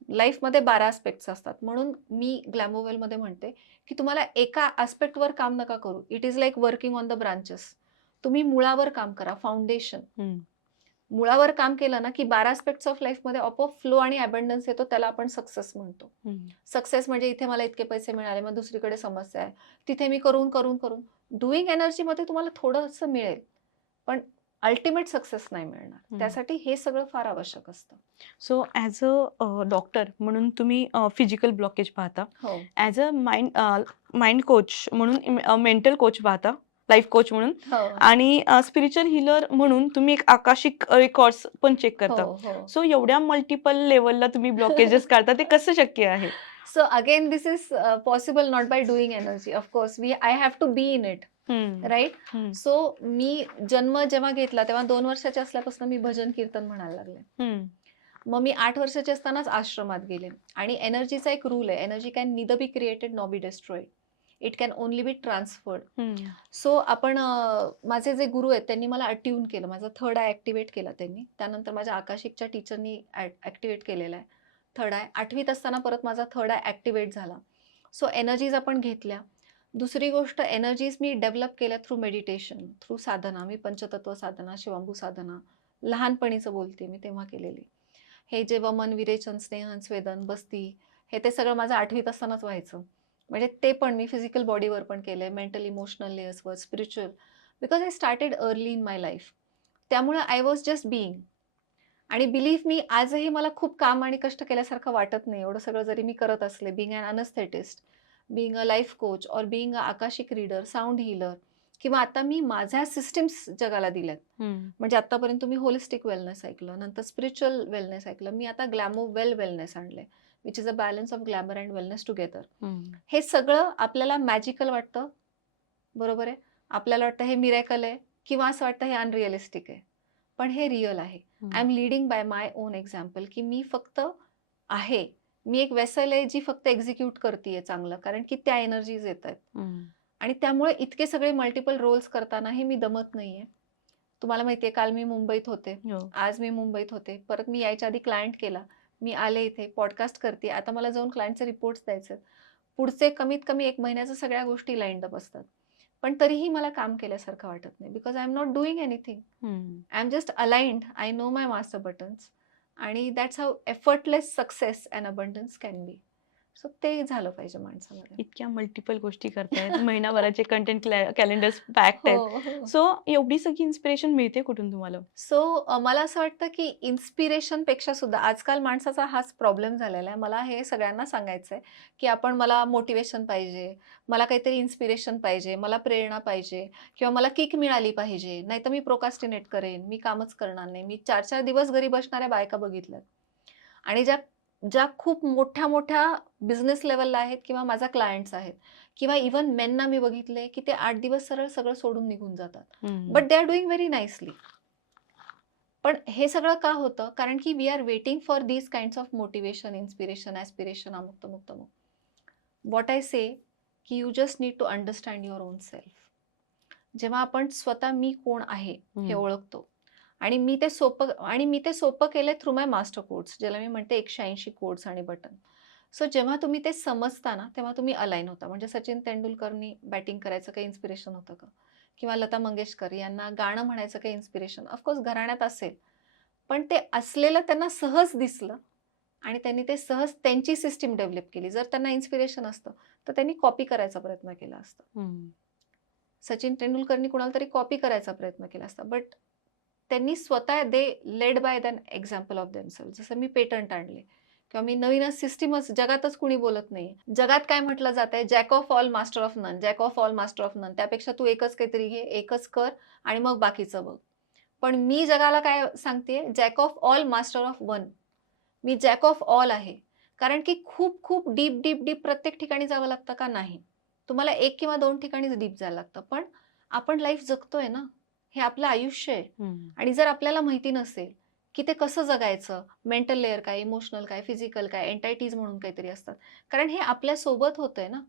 लाईफमध्ये 12 ॲस्पेक्ट्स असतात. म्हणून मी ग्लॅमोवेलमध्ये म्हणते, की तुम्हाला एका ॲस्पेक्टवर काम नका करू. It is like working on the branches. तुम्ही मुळावर काम करा, फाउंडेशन. मुळावर काम केलं ना, की 12 ॲस्पेक्ट्स ऑफ लाईफमध्ये आपोआप फ्लो आणि अबंडन्स येतो. त्याला आपण सक्सेस म्हणतो. सक्सेस म्हणजे इथे मला इतके पैसे मिळाले, मग दुसरीकडे समस्या आहे. तिथे मी करून डुईंग एनर्जीमध्ये तुम्हाला थोडंसं मिळेल, पण अल्टिमेट सक्सेस नाही मिळणार. त्यासाठी हे सगळं फार आवश्यक असतं. सो ॲज अ डॉक्टर म्हणून तुम्ही फिजिकल ब्लॉकेज पाहता. हो. ॲज अ माइंड कोच म्हणून मेंटल कोच पाहता, लाईफ कोच म्हणून, हो. आणि स्पिरिच्युअल हीलर म्हणून तुम्ही एक आकाशिक रेकॉर्ड्स पण चेक करता. हो. सो एवढ्या मल्टिपल लेवलला तुम्ही ब्लॉकेजेस काढता, ते कसं शक्य आहे? So again, this is possible not by doing energy. Of course, I have to be in it, right? So मी जन्म जेव्हा घेतला तेव्हा 2 वर्षाचे असल्यापासून मी भजन कीर्तन म्हणायला लागले. मग मी 8 वर्षाचे असतानाच आश्रमात गेले. आणि एनर्जीचा एक रूल आहे, energy can neither be created nor be destroyed. It can only be transferred. So आपण माझे जे गुरु आहेत त्यांनी मला अट्यून केलं, माझा थर्ड आय ॲक्टिवेट केला त्यांनी. त्यानंतर माझ्या आकाशिकच्या टीचरनी ॲक्टिवेट केलेला आहे थर्ड आय. 8वीत असताना परत माझा थर्ड आय ॲक्टिवेट झाला. सो एनर्जीज आपण घेतल्या. दुसरी गोष्ट, एनर्जीज मी डेव्हलप केल्या थ्रू मेडिटेशन, थ्रू साधना. मी पंचतत्व साधना, शिवांबू साधना लहानपणीचं बोलते मी, तेव्हा केलेली. हे जे वमन, विरेचन, स्नेहन, स्वेदन, बस्ती, हे ते सगळं माझं 8वीत असतानाच व्हायचं. म्हणजे ते पण मी फिजिकल बॉडीवर पण केलंय, मेंटल इमोशनल लेयर्सवर, spiritual, because I started early in my life. त्यामुळे आय वॉज जस्ट बीइंग. आणि बिलीव्ह मी, आजही मला खूप काम आणि कष्ट केल्यासारखं वाटत नाही. एवढं सगळं जरी मी करत असले, being an anaesthetist, being a life coach, और being a Akashic reader, sound healer, किंवा आता मी माझ्या सिस्टीम्स जगाला दिल्यात. म्हणजे आतापर्यंत तुम्ही होलिस्टिक वेलनेस ऐकलं, नंतर स्पिरिच्युअल वेलनेस ऐकलं. मी आता ग्लॅमोवेल वेलनेस आणलंय, which is a balance of glamour and wellness together. हे सगळं आपल्याला मॅजिकल वाटतं, बरोबर आहे. आपल्याला वाटतं हे मिरॅकल आहे, किंवा असं वाटतं हे अनरिअलिस्टिक आहे, पण हे रिअल आहे. I am leading by my on example, की मी फक्त आहे. मी एक वेसल आहे जी फक्त एक्झिक्यूट करतेय चांगलं, कारण की त्या एनर्जीज येत आहेत. आणि त्यामुळे इतके सगळे मल्टिपल रोल्स करतानाही मी दमत नाहीये. तुम्हाला माहितीये, काल मी मुंबईत होते, आज मी मुंबईत होते, परत मी यायच्या आधी क्लायंट केला, मी आले इथे पॉडकास्ट करते, आता मला जाऊन क्लायंटचे रिपोर्ट्स द्यायचे. पुढचे कमीत कमी 1 महिन्याच्या सगळ्या गोष्टी लाईन्ड अप असतात. पण तरीही मला काम केल्यासारखं वाटत नाही, because I am not doing anything. I am just aligned. I know my master buttons. आणि that's how effortless success and abundance can be. So ते झालं पाहिजे माणसामध्ये. इतक्या मल्टिपल गोष्टी करतायत, महिनाभराचे कंटेंट कॅलेंडर्स पॅक्ड आहेत. हो. सो एवढी सगळी इन्स्पिरेशन मिळते कुठून तुम्हाला? सो मला असं वाटतं की इन्स्पिरेशन पेक्षा सुद्धा आजकाल माणसाचा हाच प्रॉब्लेम झालेला आहे. मला हे सगळ्यांना सांगायचं आहे, की मला मोटिवेशन पाहिजे, मला काहीतरी इन्स्पिरेशन पाहिजे, मला प्रेरणा पाहिजे, किंवा मला किक मिळाली पाहिजे. नाहीतर मी प्रोकास्टिनेट करेन, मी कामच करणार नाही. मी 4-4 दिवस घरी बसणाऱ्या बायका बघितल्यात. आणि ज्या ज्या खूप मोठ्या बिझनेस लेव्हलला आहेत, किंवा माझा क्लायंट्स आहेत, किंवा इव्हन मेनना मी बघितले, की ते 8 दिवस सरळ सगळं सोडून निघून जातात. But they are doing very nicely. पण हे सगळं का होतं? कारण की we are waiting for these kinds of motivation, inspiration, aspiration, अमुक-तमुक. व्हॉट आय से, की you just need to understand your own self. जेव्हा आपण स्वतः मी कोण आहे हे ओळखतो, आणि मी ते सोपं केलंय थ्रू माय मास्टर कोड्स, ज्याला मी म्हणते 180 कोड्स आणि बटन. सो जेव्हा तुम्ही ते समजता ना, तेव्हा तुम्ही अलाइन होता. म्हणजे सचिन तेंडुलकरनी बॅटिंग करायचं काही इन्स्पिरेशन होतं का? किंवा लता मंगेशकर यांना गाणं म्हणायचं काही इन्स्पिरेशन? ऑफकोर्स घराण्यात असेल, पण ते असलेलं त्यांना सहज दिसलं, आणि त्यांनी ते सहज त्यांची सिस्टीम डेव्हलप केली. जर त्यांना इन्स्पिरेशन असतं तर त्यांनी कॉपी करायचा प्रयत्न केला असता. सचिन तेंडुलकरनी कुणाला तरी कॉपी करायचा प्रयत्न केला असता, बट त्यांनी स्वतः they led by than example of themselves. जसं मी पेटंट आणले, किंवा मी नवीनच सिस्टीमच, जगातच कुणी बोलत नाही. जगात काय म्हटलं जात आहे, jack of all master of none, jack of all master of none. त्यापेक्षा तू एकच काहीतरी घे, एकच कर, आणि मग बाकीचं बघ. पण मी जगाला काय सांगते, jack of all master of one. Me jack of all आहे. कारण की खूप खूप डीप डीप डीप प्रत्येक ठिकाणी जावं लागतं का? नाही. तुम्हाला 1 किंवा 2 ठिकाणीच डीप जायला लागतं. पण आपण लाईफ जगतोय ना, हे आपलं आयुष्य आहे. आणि जर आपल्याला माहिती नसेल की ते कसं जगायचं, मेंटल लेअर काय, इमोशनल काय, फिजिकल काय, एंटायटीज म्हणून काहीतरी असतात, कारण हे आपल्या सोबत होतंय ना,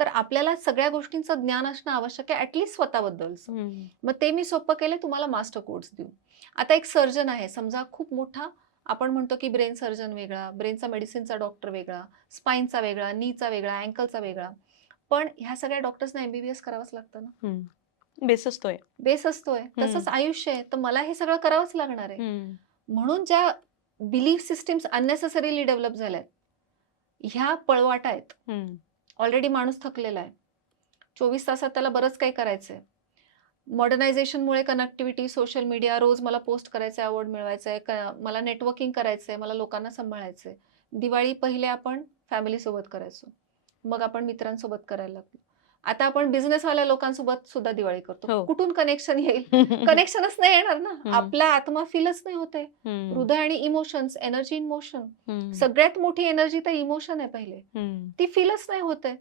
तर आपल्याला सगळ्या गोष्टींचं ज्ञान असणं आवश्यक आहे, ॲटलीस्ट स्वतःबद्दलचं. मग ते मी सोपं केलं तुम्हाला मास्टर कोड्स देऊन. आता एक सर्जन आहे समजा खूप मोठा, आपण म्हणतो की ब्रेन सर्जन वेगळा, ब्रेनचा मेडिसिनचा डॉक्टर वेगळा, स्पाईनचा वेगळा, नीचा वेगळा, अँकलचा वेगळा. पण ह्या सगळ्या डॉक्टर्सना MBBS करावंच लागतं ना. बेस असतोय. बेस असतोय. तसंच आयुष्य आहे. तर मला हे सगळं करावंच लागणार आहे. म्हणून ज्या बिलीफ सिस्टम्स अननेसेसरीली डेव्हलप झाल्यात, ह्या पळवाट आहेत. ऑलरेडी माणूस थकलेला आहे. 24 तासात त्याला बरंच काही करायचंय. मॉडर्नायझेशनमुळे कनेक्टिव्हिटी, सोशल मीडिया, रोज मला पोस्ट करायचंय, अवॉर्ड मिळवायचंय, मला नेटवर्किंग करायचंय, मला लोकांना सांभाळायचंय. दिवाळी पहिले आपण फॅमिलीसोबत करायचो. मग आपण मित्रांसोबत करायला लागलो. आता आपण बिझनेसवाल्या लोकांसोबत सुद्धा दिवाळी करतो. हो. कुठून कनेक्शन येईल? कनेक्शनच नाही येणार ना. आपला आत्मा फीलच नाही होते. हृदय आणि इमोशन्स, एनर्जी इन मोशन. सगळ्यात मोठी एनर्जी तर इमोशन आहे पहिले. ती फीलच नाही होते.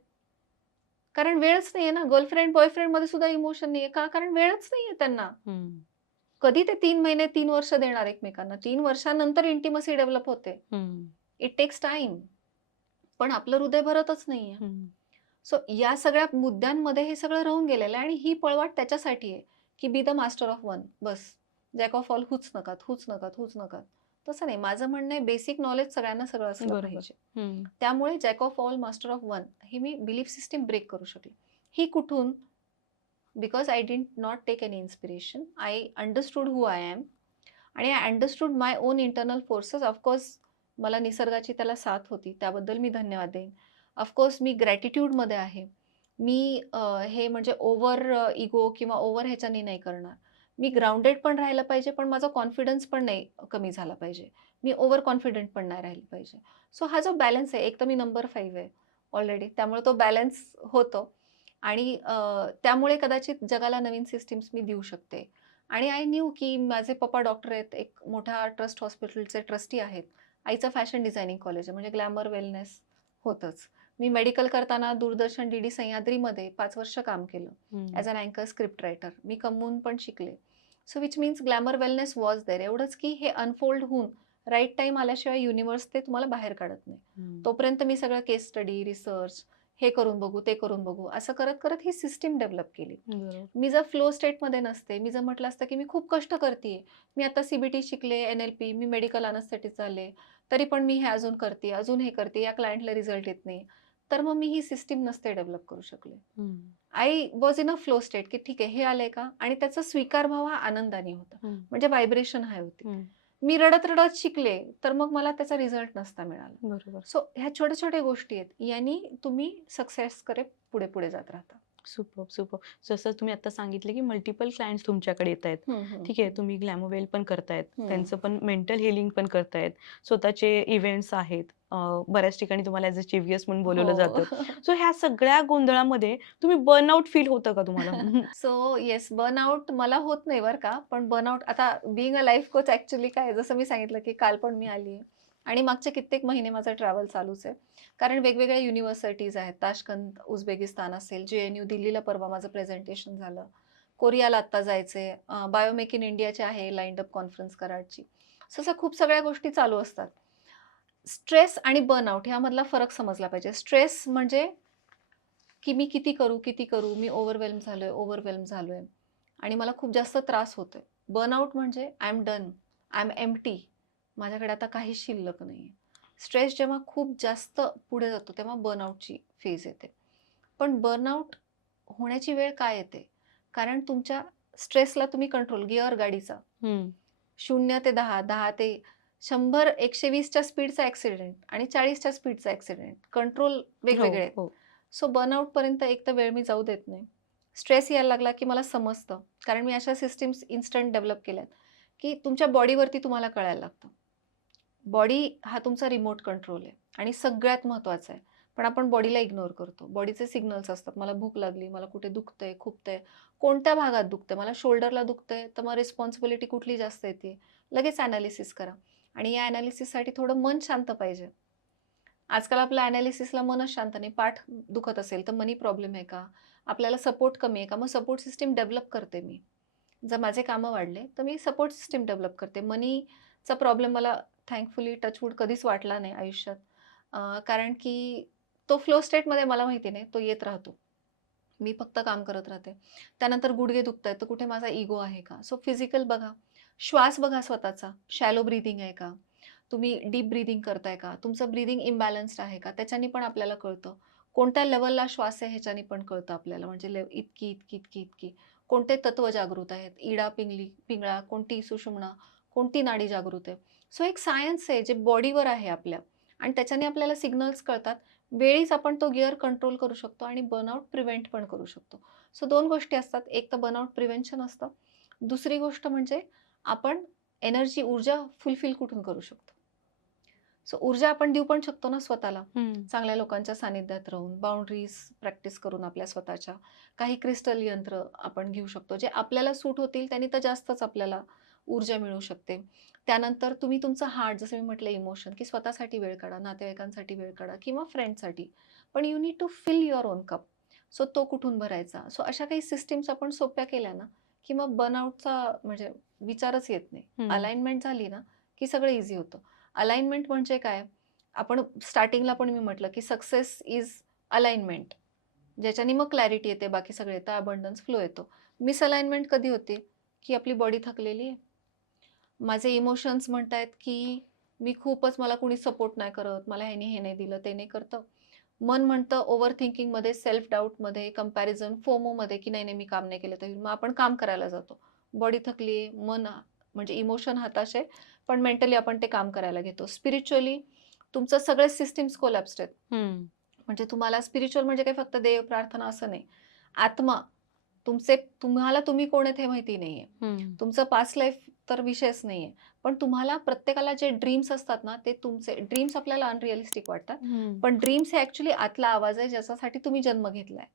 कारण वेळच नाहीये ना. गर्लफ्रेंड, बॉयफ्रेंड मध्ये सुद्धा इमोशन नाहीये. का? कारण वेळच नाहीये त्यांना. कधी ते 3 महिने, 3 वर्ष देणार एकमेकांना. 3 वर्षानंतर इंटिमसी डेव्हलप होते. It takes time. पण आपलं हृदय भरतच नाहीये. सो या सगळ्या मुद्द्यांमध्ये हे सगळं राहून गेलेलं आहे आणि ही पळवाट त्याच्यासाठी आहे, की be the master of one. बस. जॅक ऑफ ऑल हुच नकात, हुच नकात, हुच नकात. तसं नाही. माझं म्हणणं आहे बेसिक नॉलेज सगळ्यांना सगळं असलं बरोबर. पाहिजे. त्यामुळे jack of all master of one हे मी बिलीफ सिस्टीम ब्रेक करू शकले. ही कुठून? Because I did not take any inspiration. I understood who I am आणि I understood my own internal forces. Of course मला निसर्गाची त्याला साथ होती. त्याबद्दल मी धन्यवाद देईन. ऑफकोर्स मी ग्रॅटिट्यूडमध्ये आहे. मी हे म्हणजे ओव्हर इगो किंवा ओव्हर ह्याच्यानी नाही करणार. मी ग्राउंडेड पण राहायला पाहिजे, पण माझा कॉन्फिडन्स पण नाही कमी झाला पाहिजे. मी ओव्हर कॉन्फिडंट पण नाही राहिली पाहिजे. सो हा जो बॅलन्स आहे, एक तर मी नंबर 5 आहे ऑलरेडी. त्यामुळे तो बॅलन्स होतो आणि त्यामुळे कदाचित जगाला नवीन सिस्टम्स मी देऊ शकते. आणि आय न्यू की माझे पप्पा डॉक्टर आहेत, एक मोठा ट्रस्ट हॉस्पिटलचे ट्रस्टी आहेत. आईचं फॅशन डिझायनिंग कॉलेज आहे, म्हणजे ग्लॅमर वेलनेस होतंच. मी मेडिकल करताना दूरदर्शन DD सह्याद्रीमध्ये 5 वर्ष काम केलं ॲज अन अँकर स्क्रिप्ट रायटर. मी कमवून पण शिकले. So which means glamour wellness was there. एवढंच की हे अनफोल्ड होऊन राईट टाईम आल्याशिवाय युनिव्हर्स ते तुम्हाला बाहेर काढत नाही. तोपर्यंत मी सगळं केस स्टडी, रिसर्च, हे करून बघू, ते करून बघू, असं करत करत ही सिस्टीम डेव्हलप केली. मी जर फ्लो स्टेटमध्ये नसते, मी जर म्हटलं असतं की मी खूप कष्ट करते, मी आता CBT शिकले, NLP, मी मेडिकल अनस्थेटिस्ट झाले, तरी पण मी हे अजून करते, अजून हे करते, या क्लायंटला रिझल्ट येत नाही, तर मग मी ही सिस्टीम नसते डेव्हलप करू शकले. I was in a flow state की ठीक आहे हे आलंय का, आणि त्याचा स्वीकार भाव हा आनंदाने होता, म्हणजे व्हायब्रेशन हाय होती. मी रडत रडत शिकले तर मग मला त्याचा रिझल्ट नसता मिळाला. बरोबर. सो ह्या छोट्या छोट्या गोष्टी आहेत, यांनी तुम्ही सक्सेस कडे पुढे पुढे जात राहता. Super super. जसं तुम्ही आता सांगितलं की मल्टिपल क्लायंट्स तुमच्याकडे येत आहेत. ठीक आहे, तुम्ही ग्लॅमोवेल पण करतायत, त्यांचं पण मेंटल हिलिंग पण करतायत, स्वतःचे इव्हेंट्स आहेत, बऱ्याच ठिकाणी तुम्हाला ॲज अ चीफ गेस्ट म्हणून बोलवलं जातं. सो ह्या सगळ्या गोंधळामध्ये तुम्ही बर्नआउट फील होतं का तुम्हाला? सो येस, बर्नआउट मला होत नाही बरं का. पण बर्नआउट आता being a life coach actually काय आहे, जसं मी सांगितलं की काल पण मी आली आहे आणि मागचे कित्येक महिने माझं ट्रॅव्हल चालूच आहे. कारण वेगवेगळ्या युनिव्हर्सिटीज आहेत. ताशकंद उझबेकिस्तान असेल, JNU दिल्लीला परवा माझं प्रेझेंटेशन झालं, कोरियाला आत्ता जायचंय, बायोमेक इन इंडियाचे आहे लाईंड अप कॉन्फरन्स कराडची. सो असं खूप सगळ्या गोष्टी चालू असतात. स्ट्रेस आणि बर्नआउट ह्यामधला फरक समजला पाहिजे. स्ट्रेस म्हणजे की मी किती करू, किती करू, मी ओव्हरवेल्म झालोय आणि मला खूप जास्त त्रास होतोय. बर्नआउट म्हणजे I am done, I am empty, माझ्याकडे आता काहीच शिल्लक नाहीये. स्ट्रेस जेव्हा खूप जास्त पुढे जातो तेव्हा बर्नआउटची फेज येते. पण बर्नआउट होण्याची वेळ काय येते? कारण तुमच्या स्ट्रेसला तुम्ही कंट्रोल, गिअर गाडीचा 0 ते 10, 10 ते 100, 120च्या स्पीडचा ॲक्सिडेंट आणि 40च्या स्पीडचा ॲक्सिडेंट, कंट्रोल वेगवेगळे आहेत. सो बर्नआउटपर्यंत एक तर वेळ मी जाऊ देत नाही. स्ट्रेस यायला लागला की मला समजतं, कारण मी अशा सिस्टीम्स इन्स्टंट डेव्हलप केल्यात की तुमच्या बॉडीवरती तुम्हाला कळायला लागतं. बॉडी हा तुमचा रिमोट कंट्रोल आहे आणि सगळ्यात महत्त्वाचा आहे. पण आपण बॉडीला इग्नोर करतो. बॉडीचे सिग्नल्स असतात, मला भूक लागली, मला कुठे दुखतंय, खुपतंय, कोणत्या भागात दुखतंय, मला शोल्डरला दुखतंय, तर मग रिस्पॉन्सिबिलिटी कुठली जास्त येते, लगेच ॲनालिसिस करा. आणि या ॲनालिसिससाठी थोडं मन शांत पाहिजे. आजकाल आपल्या ॲनालिसिसला मनच शांत नाही. पाठ दुखत असेल तर मनी प्रॉब्लेम आहे का? आपल्याला सपोर्ट कमी आहे का? मग सपोर्ट सिस्टीम डेव्हलप करते मी. जर माझे कामं वाढले तर मी सपोर्ट सिस्टीम डेव्हलप करते. मनीचा प्रॉब्लेम मला थँकफुली टचवूड कधीच वाटला नाही आयुष्यात. कारण की तो फ्लो स्टेटमध्ये मला माहिती नाही, तो येत राहतो. मी फक्त काम करत राहते. त्यानंतर गुडघे दुखतायत, तर कुठे माझा इगो आहे का? सो फिजिकल बघा, श्वास बघा स्वतःचा, शॅलो ब्रीथिंग आहे का? तुम्ही डीप ब्रीथिंग करताय का? तुमचं ब्रीथिंग इम्बॅलन्स्ड आहे का? त्याच्याने पण आपल्याला कळतं. कोणत्या लेव्हलला श्वास आहे ह्याच्याने पण कळतं आपल्याला. म्हणजे इतकी, इतकी, इतकी, इतकी. कोणते तत्व जागृत आहेत? इडा, पिंगळा, कोणती सुषुम्ना, कोणती नाडी जागृत आहे? सो एक सायन्स आहे जे बॉडीवर आहे आपल्या आणि त्याच्याने आपल्याला सिग्नल्स कळतात. वेळीच आपण तो गिअर कंट्रोल करू शकतो आणि बर्नआउट प्रिव्हेंट पण करू शकतो. सो 2 गोष्टी असतात. एक तर बर्नआउट प्रिव्हेन्शन असतं. दुसरी गोष्ट म्हणजे आपण ऊर्जा फुलफिल कुठून करू शकतो. सो ऊर्जा आपण देऊ पण शकतो ना स्वतःला. चांगल्या लोकांच्या सानिध्यात राहून, बाउंडरीज प्रॅक्टिस करून आपल्या स्वतःच्या. काही क्रिस्टल यंत्र आपण घेऊ शकतो, जे आपल्याला सूट होतील त्यांनी तर जास्तच आपल्याला ऊर्जा मिळू शकते. त्यानंतर तुम्ही तुमचं हार्ट, जसं मी म्हटलं इमोशन, की स्वतःसाठी वेळ काढा, नातेवाईकांसाठी वेळ काढा किंवा फ्रेंडसाठी. पण you need to fill your own cup. So तो कुठून भरायचा? सो अशा काही सिस्टम्स आपण सोप्या केल्या ना, की मग बर्नआउटचा म्हणजे विचारच येत नाही. अलाइनमेंट झाली ना, की सगळं ईझी होतं. अलाइनमेंट म्हणजे काय? आपण स्टार्टिंगला पण मी म्हटलं, की सक्सेस इज अलाइनमेंट. ज्याच्याने मग क्लॅरिटी येते, बाकी सगळं येतं, अबंडन्स फ्लो येतो. मिसअलाइनमेंट कधी होते? की आपली बॉडी थकलेली आहे. माझे इमोशन्स म्हणतायत, की मला कुणी सपोर्ट नाही करत, मला ह्याने हे नाही दिलं, ते नाही करतं. मन म्हणतं ओव्हर थिंकिंगमध्ये, सेल्फ डाऊटमध्ये, कंपॅरिझन, फोमोमध्ये, की नाही, नाही मी काम नाही केलं तर मग आपण काम करायला जातो. बॉडी थकली आहे, म्हणजे इमोशन हताश आहे, पण मेंटली आपण ते काम करायला घेतो. स्पिरिच्युअली तुमचं सगळे सिस्टम्स कोलॅप्स्ड आहेत. म्हणजे तुम्हाला स्पिरिच्युअल म्हणजे काय फक्त देव प्रार्थना असं नाही. आत्मा, तुम्हाला तुम्ही कोण आहेत हे माहिती नाहीये. तुमचं पास्ट लाईफ तर विषयच नाहीये. पण तुम्हाला प्रत्येकाला जे ड्रीम्स असतात ना, ते तुमचे ड्रीम्स आपल्याला अनरिअलिस्टिक वाटतात. पण ड्रीम्स हे ॲक्चुअली आतला आवाज आहे ज्याच्यासाठी तुम्ही जन्म घेतलाय.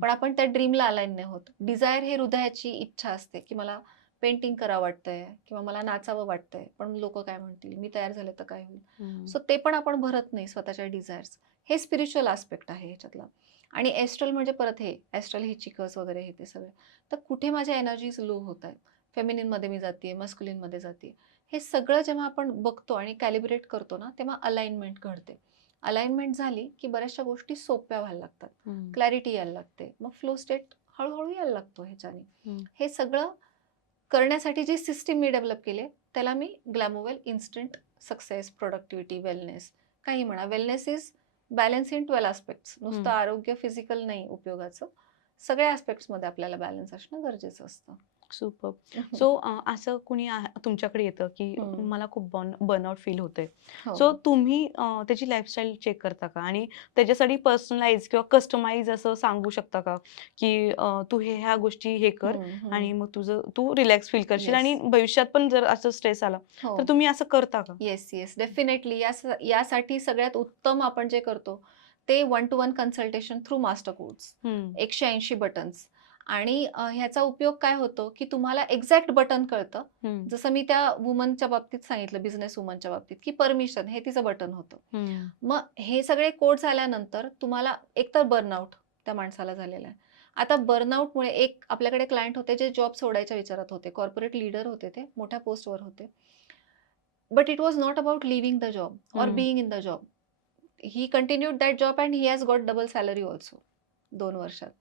पण आपण त्या ड्रीमला अलाइन नाही होत. डिझायर हे हृदयाची इच्छा असते, की मला पेंटिंग करावं वाटतंय किंवा मला नाचावं वाटतंय. पण लोकं काय म्हणतील? मी तयार झाले तर काय होईल? सो ते पण आपण भरत नाही स्वतःच्या डिझायर्स. हे स्पिरिच्युअल आस्पेक्ट आहे ह्याच्यातला. आणि एस्ट्रल म्हणजे परत हे एस्ट्रल ही चिकर्स वगैरे हे ते सगळं. तर कुठे माझ्या एनर्जीज लो होत आहेत, फेमिनिनमध्ये मी जाते, मस्क्युलिनमध्ये जाते, हे सगळं जेव्हा आपण बघतो आणि कॅलिब्रेट करतो ना, तेव्हा अलाइनमेंट घडते. अलाइनमेंट झाली की बऱ्याचशा गोष्टी सोप्या व्हायला लागतात, क्लॅरिटी यायला लागते, मग फ्लो स्टेट हळूहळू यायला लागतो ह्याच्याने. हे सगळं करण्यासाठी जी सिस्टीम मी डेव्हलप केली त्याला मी ग्लॅमोवेल इन्स्टंट सक्सेस, प्रोडक्टिव्हिटी, वेलनेस, काही म्हणा. Wellness is balance in 12 aspects. नुसतं आरोग्य फिजिकल नाही उपयोगाचं. सगळ्या ॲस्पेक्ट्समध्ये आपल्याला बॅलन्स असणं गरजेचं असतं. सुपर. सो असं कुणी तुमच्याकडे येतं की मला खूप बर्नआउट फील होतंय. हो. सो तुम्ही त्याची लाईफस्टाईल चेक करता का? आणि त्याच्यासाठी पर्सनलाइज किंवा कस्टमाइज असं सांगू शकता का? की तू ह्या गोष्टी हे कर आणि मग तू रिलॅक्स फील करशील आणि येस. भविष्यात पण जर असं स्ट्रेस आला हो. तर तुम्ही असं करता का? Yes, yes. डेफिनेटली यासाठी सगळ्यात उत्तम आपण जे करतो ते 1 to 1 consultation through master codes. 180 buttons. आणि ह्याचा उपयोग काय होतो, की तुम्हाला एक्झॅक्ट बटन कळतं. जसं मी त्या वुमनच्या बाबतीत सांगितलं, बिझनेस वुमनच्या बाबतीत, की परमिशन हे तिचं बटन होतं. मग हे सगळे कोड झाल्यानंतर तुम्हाला एकतर बर्नआउट त्या माणसाला झालेला आहे. आता बर्नआउटमुळे एक आपल्याकडे क्लायंट होते जे जॉब सोडायच्या विचारात होते. कॉर्पोरेट लीडर होते ते, मोठ्या पोस्टवर होते. But it was not about leaving the job or being in the job. He continued that job and he has got double salary also 2 वर्षात.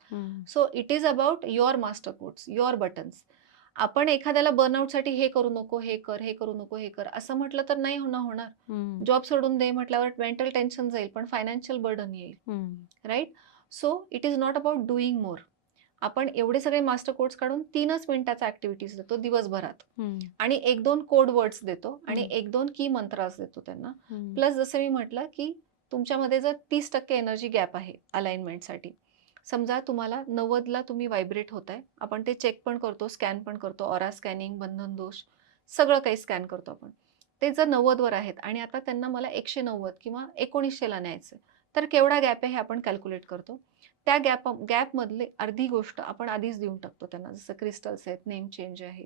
So it is about your master codes, your buttons. आपण एखाद्याला बर्नआउटसाठी हे करू नको, हे कर, हे करू नको, हे कर असं म्हटलं तर नाही होणार. जॉब सोडून दे म्हटल्यावर मेंटल टेन्शन जाईल, पण फायनान्शियल बर्डन येईल. Right? So it is not about doing more. आपण एवढे सगळे मास्टर कोड्स काढून 3च मिनिटाचा ऍक्टिव्हिटीज देतो दिवसभरात. आणि 1-2 कोड वर्ड्स देतो आणि 1-2 की मंत्रास देतो त्यांना. प्लस जसं मी म्हटलं, की तुमच्यामध्ये जर 30% एनर्जी गॅप आहे अलाइनमेंटसाठी. समजा तुम्हाला 90ला तुम्ही व्हायब्रेट होताय. आपण ते चेक पण करतो, स्कॅन पण करतो. ऑरा स्कॅनिंग, बंधन दोष सगळं काही स्कॅन करतो आपण. ते जर 90वर आहेत आणि आता त्यांना मला 190 किंवा 1900ला न्यायचं, तर केवढा गॅप आहे हे आपण कॅल्क्युलेट करतो. त्या गॅपमधले अर्धी गोष्ट आपण आधीच देऊन टाकतो त्यांना. जसं क्रिस्टल्स आहेत, नेम चेंज आहे,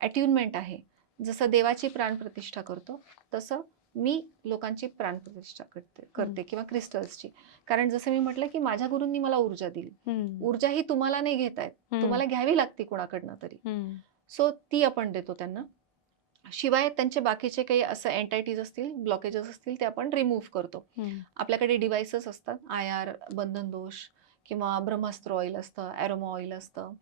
अट्युनमेंट आहे. जसं देवाची प्राणप्रतिष्ठा करतो, तसं मी लोकांची प्राणप्रतिष्ठा करते किंवा क्रिस्टल्सची. कारण जसं मी म्हटलं, की माझ्या गुरूंनी मला ऊर्जा दिली. ऊर्जा ही तुम्हाला नाही घेता येत, तुम्हाला घ्यावी लागते कोणाकडनं तरी. सो ती आपण देतो त्यांना. शिवाय त्यांचे बाकीचे काही असं एंटायटीज असतील, ब्लॉकेजेस असतील ते आपण रिमूव्ह करतो. आपल्याकडे डिव्हाइसेस असतात, IR, बंधन दोष किंवा ब्रह्मास्त्र ऑइल असतं, अरोमा ऑइल असतं.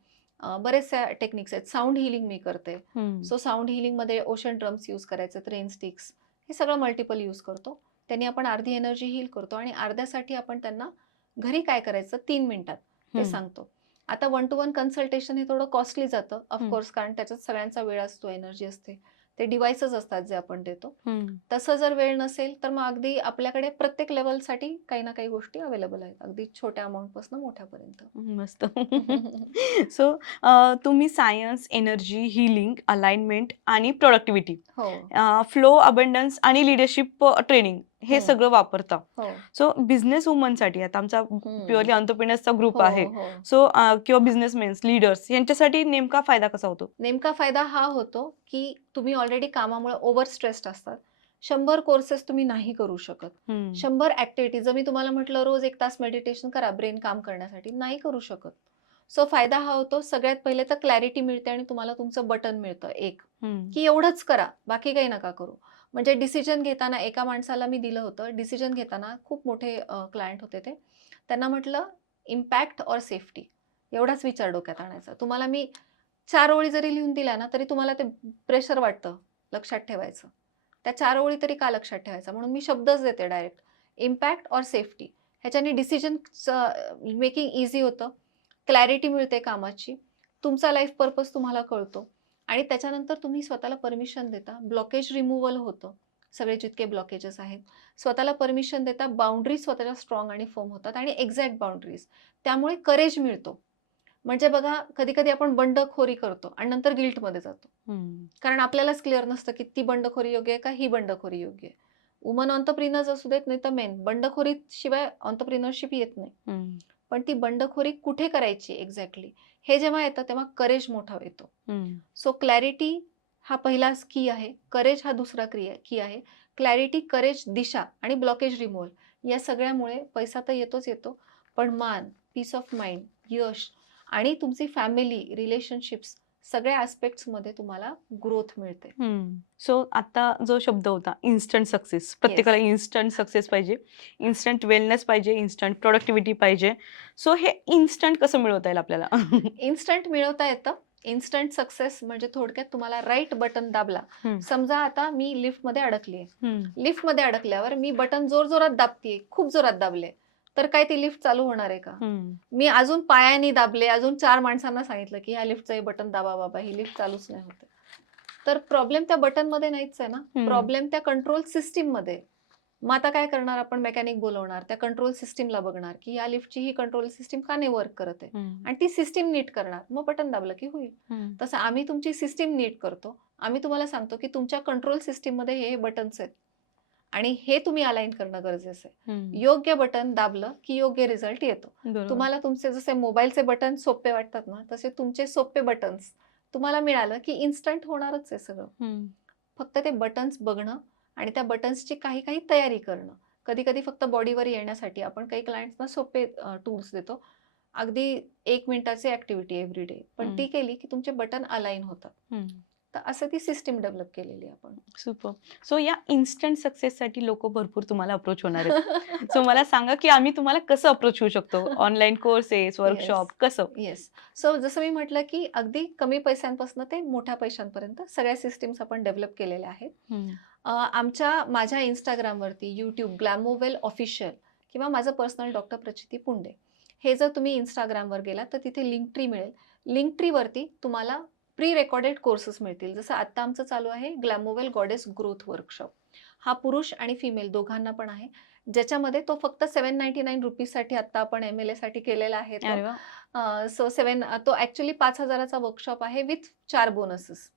बरेचशा टेक्निक्स आहेत. साऊंड हिलिंग मी करते. सो साऊंड हिलिंगमध्ये ओशन ड्रम्स यूज करायचे, रेन स्टिक्स, हे सगळं मल्टिपल यूज करतो. त्यांनी आपण अर्धी एनर्जी हील करतो आणि अर्ध्यासाठी आपण त्यांना घरी काय करायचं 3 मिनिटात ते सांगतो. आता 1 to 1 कन्सल्टेशन हे थोडं कॉस्टली जातं ऑफकोर्स, कारण त्याच्यात सगळ्यांचा वेळ असतो, एनर्जी असते. ते डिव्हाइसेस असतात जे आपण देतो. तसं जर वेळ नसेल तर मग अगदी आपल्याकडे प्रत्येक लेवलसाठी काही ना काही गोष्टी अवेलेबल आहेत, अगदी छोट्या अमाऊंटपासून मोठ्यापर्यंत. मस्त. सो तुम्ही सायन्स, एनर्जी, हीलिंग, अलाइनमेंट आणि प्रोडक्टिव्हिटी, हो. फ्लो, अबंडन्स आणि लिडरशिप ट्रेनिंग हे हम्म. सगळं वापरता. हो. सो बिझनेस वुमनसाठी, आता आमचा प्युअरली एंटरप्रेन्योर्सचा ग्रुप हो, आहे, हो. सो किंवा बिझनेसमेन्स, लीडर्स यांच्यासाठी नेमका फायदा कसा होतो? नेमका फायदा हा होतो की तुम्ही ऑलरेडी कामामुळे ओव्हर स्ट्रेस्ड असतात. 100 कोर्सेस तुम्ही नाही करू शकत. 100 ऍक्टिव्हिटी जर मी तुम्हाला म्हटलं रोज 1 तास मेडिटेशन करा ब्रेन काम करण्यासाठी, नाही करू शकत. सो फायदा हा होतो, सगळ्यात पहिले तर क्लॅरिटी मिळते आणि तुम्हाला तुमचं बटन मिळतं एक, की एवढंच करा, बाकी काही नका करू. म्हणजे डिसिजन घेताना एका माणसाला मी दिलं होतं, डिसिजन घेताना खूप मोठे क्लायंट होते ते. त्यांना म्हटलं इम्पॅक्ट और सेफ्टी एवढाच विचार डोक्यात आणायचा. तुम्हाला मी 4 ओळी जरी लिहून दिल्या ना, तरी तुम्हाला ते प्रेशर वाटतं लक्षात ठेवायचं. त्या 4 ओळी तरी का लक्षात ठेवायचा? म्हणून मी शब्दच देते डायरेक्ट. इम्पॅक्ट और सेफ्टी. ह्याच्याने डिसिजन मेकिंग ईझी होतं. क्लॅरिटी मिळते कामाची. तुमचा लाईफ पर्पज तुम्हाला कळतो आणि त्याच्यानंतर तुम्ही स्वतःला परमिशन देता. ब्लॉकेज रिमूव्हल होतं. सगळे जितके ब्लॉकेजेस आहेत. स्वतःला परमिशन देता. बाउंडरीज स्वतःच्या स्ट्रॉंग आणि फर्म होतात आणि एक्झॅक्ट बाउंडरीज. त्यामुळे करेज मिळतो. म्हणजे बघा, कधी-कधी आपण बंडखोरी करतो आणि नंतर गिल्टमध्ये जातो. कारण आपल्यालाच क्लिअर नसतं की ती बंडखोरी योग्य आहे का ही बंडखोरी योग्य आहे. वुमन एंटरप्रेन्योर्स असू देत नाही तर मेन, बंडखोरीशिवाय एंटरप्रेन्योरशिप येत नाही. पण ती बंडखोरी कुठे करायची एक्झॅक्टली हे जेव्हा येतं तेव्हा करेज मोठा येतो. सो क्लॅरिटी हा पहिलाच की आहे, करेज हा दुसरा की आहे. क्लॅरिटी, करेज, दिशा आणि ब्लॉकेज रिमूव्हल या सगळ्यामुळे पैसा तर येतोच येतो, पण मान, पीस ऑफ माइंड, यश आणि तुमची फॅमिली, रिलेशनशिप्स सगळ्या मध्ये तुम्हाला ग्रोथ मिळते. सो आता जो शब्द होता इन्स्टंट सक्सेस, प्रत्येकाला इन्स्टंट सक्सेस पाहिजे, इन्स्टंट वेलनेस पाहिजे, इन्स्टंट प्रोडक्टिव्हिटी पाहिजे. सो हे इन्स्टंट कसं मिळवता येईल आपल्याला? इन्स्टंट मिळवता येतं. इन्स्टंट सक्सेस म्हणजे थोडक्यात तुम्हाला राईट बटन दाबला. समजा आता मी लिफ्टमध्ये अडकलीये. लिफ्टमध्ये अडकल्यावर मी बटन जोरजोरात दाबतीये, खूप जोरात दाबले, तर काय ती लिफ्ट चालू होणार आहे का? मी अजून पायाने दाबले, अजून 4 माणसांना सांगितलं की ह्या लिफ्टचं हे बटन दाबा बाबा, ही लिफ्ट चालूच नाही होत. तर प्रॉब्लेम त्या बटनमध्ये नाहीच आहे ना, प्रॉब्लेम त्या कंट्रोल सिस्टीममध्ये. मग आता काय करणार, आपण मेकॅनिक बोलवणार, त्या कंट्रोल सिस्टीमला बघणार की या लिफ्टची ही कंट्रोल सिस्टीम का नाही वर्क करत आहे आणि ती सिस्टीम नीट करणार, मग बटन दाबलं की होईल. तसं आम्ही तुमची सिस्टीम नीट करतो. आम्ही तुम्हाला सांगतो की तुमच्या कंट्रोल सिस्टीममध्ये हे बटन्स आहेत आणि हे तुम्ही अलाइन करणं गरजेचं आहे. योग्य बटन दाबलं की योग्य रिझल्ट येतो. तुम्हाला तुमचे जसे मोबाईलचे बटन सोपे वाटतात ना, तसे तुमचे सोपे बटन्स तुम्हाला मिळालं की इन्स्टंट होणारच आहे सगळं. फक्त ते बटन्स बघणं आणि त्या बटन्सची काही काही तयारी करणं. कधी कधी फक्त बॉडीवर येण्यासाठी आपण काही क्लायंट्सना सोपे टूल्स देतो. अगदी 1 मिनिटाची ऍक्टिव्हिटी एव्हरीडे, पण ती केली की तुमचे बटन अलाइन होतात. तर असं ती सिस्टीम डेव्हलप केलेली आपण. सुपर. सो या इन्स्टंट सक्सेससाठी लोक भरपूर तुम्हाला अप्रोच होणार आहेत. सो मला सांगा की आम्ही तुम्हाला कसं अप्रोच होऊ शकतो? ऑनलाईन कोर्सेस, वर्कशॉप कसं? येस. सो जसं मी म्हटलं की अगदी कमी पैशांपासून ते मोठ्या पैशांपर्यंत सगळ्या सिस्टीम्स आपण डेव्हलप केलेल्या आहेत. माझ्या इंस्टाग्रामवरती, यूट्यूब, ग्लॅमोवेल ऑफिशियल किंवा माझं पर्सनल डॉक्टर प्रचिती पुंडे, हे जर तुम्ही इंस्टाग्रामवर गेला तर तिथे लिंक ट्री मिळेल. लिंक ट्रीवरती तुम्हाला प्री रेकॉर्डेड कोर्सेस मिळतील. जसं आता आमचं चालू आहे ग्लॅमोवेल गॉडेस ग्रोथ वर्कशॉप. हा पुरुष आणि फिमेल दोघांना पण आहे, ज्याच्यामध्ये तो फक्त ₹799 साठी आता आपण MLA साठी केलेला आहे तो. अरे वा. तो ऍक्च्युली 5,000चा वर्कशॉप आहे विथ 4 बोनसेस.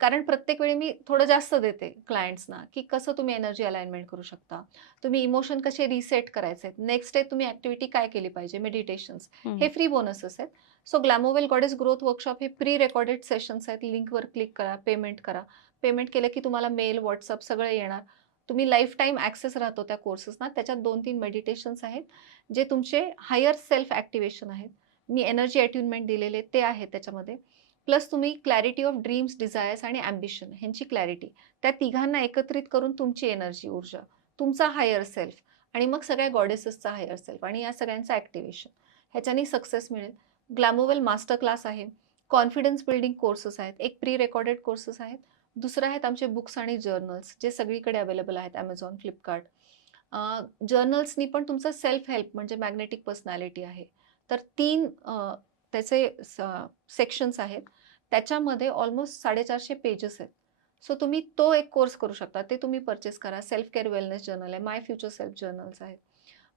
कारण प्रत्येक वेळी मी थोडं जास्त देते क्लायंट्सना की कसं तुम्ही एनर्जी अलाइनमेंट करू शकता, तुम्ही इमोशन कसे रिसेट करायचे, नेक्स्ट डे तुम्ही ऍक्टिव्हिटी काय केली पाहिजे, मेडिटेशन्स, हे फ्री बोनसेस आहेत. सो ग्लॅमोवेल गॉडेस ग्रोथ वर्कशॉप हे प्री रेकॉर्डेड सेशन्स आहेत. लिंकवर क्लिक करा, पेमेंट करा. पेमेंट केलं की तुम्हाला मेल, व्हॉट्सअप सगळं येणार. तुम्ही लाईफ टाईम ऍक्सेस राहतो त्या कोर्सेसना. त्याच्यात 2-3 मेडिटेशन्स आहेत जे तुमचे हायर सेल्फ ऍक्टिव्हेशन आहेत. मी एनर्जी अट्युनमेंट दिलेले ते आहे त्याच्यामध्ये. प्लस तुम्ही क्लॅरिटी ऑफ ड्रीम्स, डिझायर्स आणि ॲम्बिशन ह्यांची क्लॅरिटी, त्या तिघांना एकत्रित करून तुमची एनर्जी, ऊर्जा, तुमचा हायर सेल्फ आणि मग सगळ्या गॉडेसेसचा हायर सेल्फ आणि या सगळ्यांचं ॲक्टिव्हेशन, ह्याच्यानी सक्सेस मिळेल. ग्लॅमोवेल मास्टर क्लास आहे, कॉन्फिडन्स बिल्डिंग कोर्सेस आहेत, एक प्री रेकॉर्डेड कोर्सेस आहेत, दुसरं आहेत आमचे बुक्स आणि जर्नल्स जे सगळीकडे अवेलेबल आहेत, ॲमेझॉन, फ्लिपकार्ट. जर्नल्सनी पण तुमचं सेल्फ हेल्प म्हणजे मॅग्नेटिक पर्सनॅलिटी आहे. तर 3 त्याचे सेक्शन्स आहेत. त्याच्यामध्ये ऑलमोस्ट 450 पेजेस आहेत. सो तुम्ही तो एक कोर्स करू शकता. ते तुम्ही पर्चेस करा. सेल्फ केअर वेलनेस जर्नल आहे, माय फ्युचर सेल्फ जर्नल्स आहेत,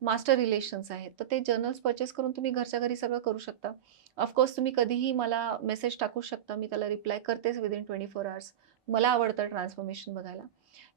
मास्टर रिलेशन्स आहेत. तर ते जर्नल्स पर्चेस करून तुम्ही घरच्या घरी सगळं करू शकता. ऑफकोर्स तुम्ही कधीही मला मेसेज टाकू शकता. मी त्याला रिप्लाय करतेच विदिन 24 अवर्स. मला आवडतं ट्रान्सफॉर्मेशन बघायला.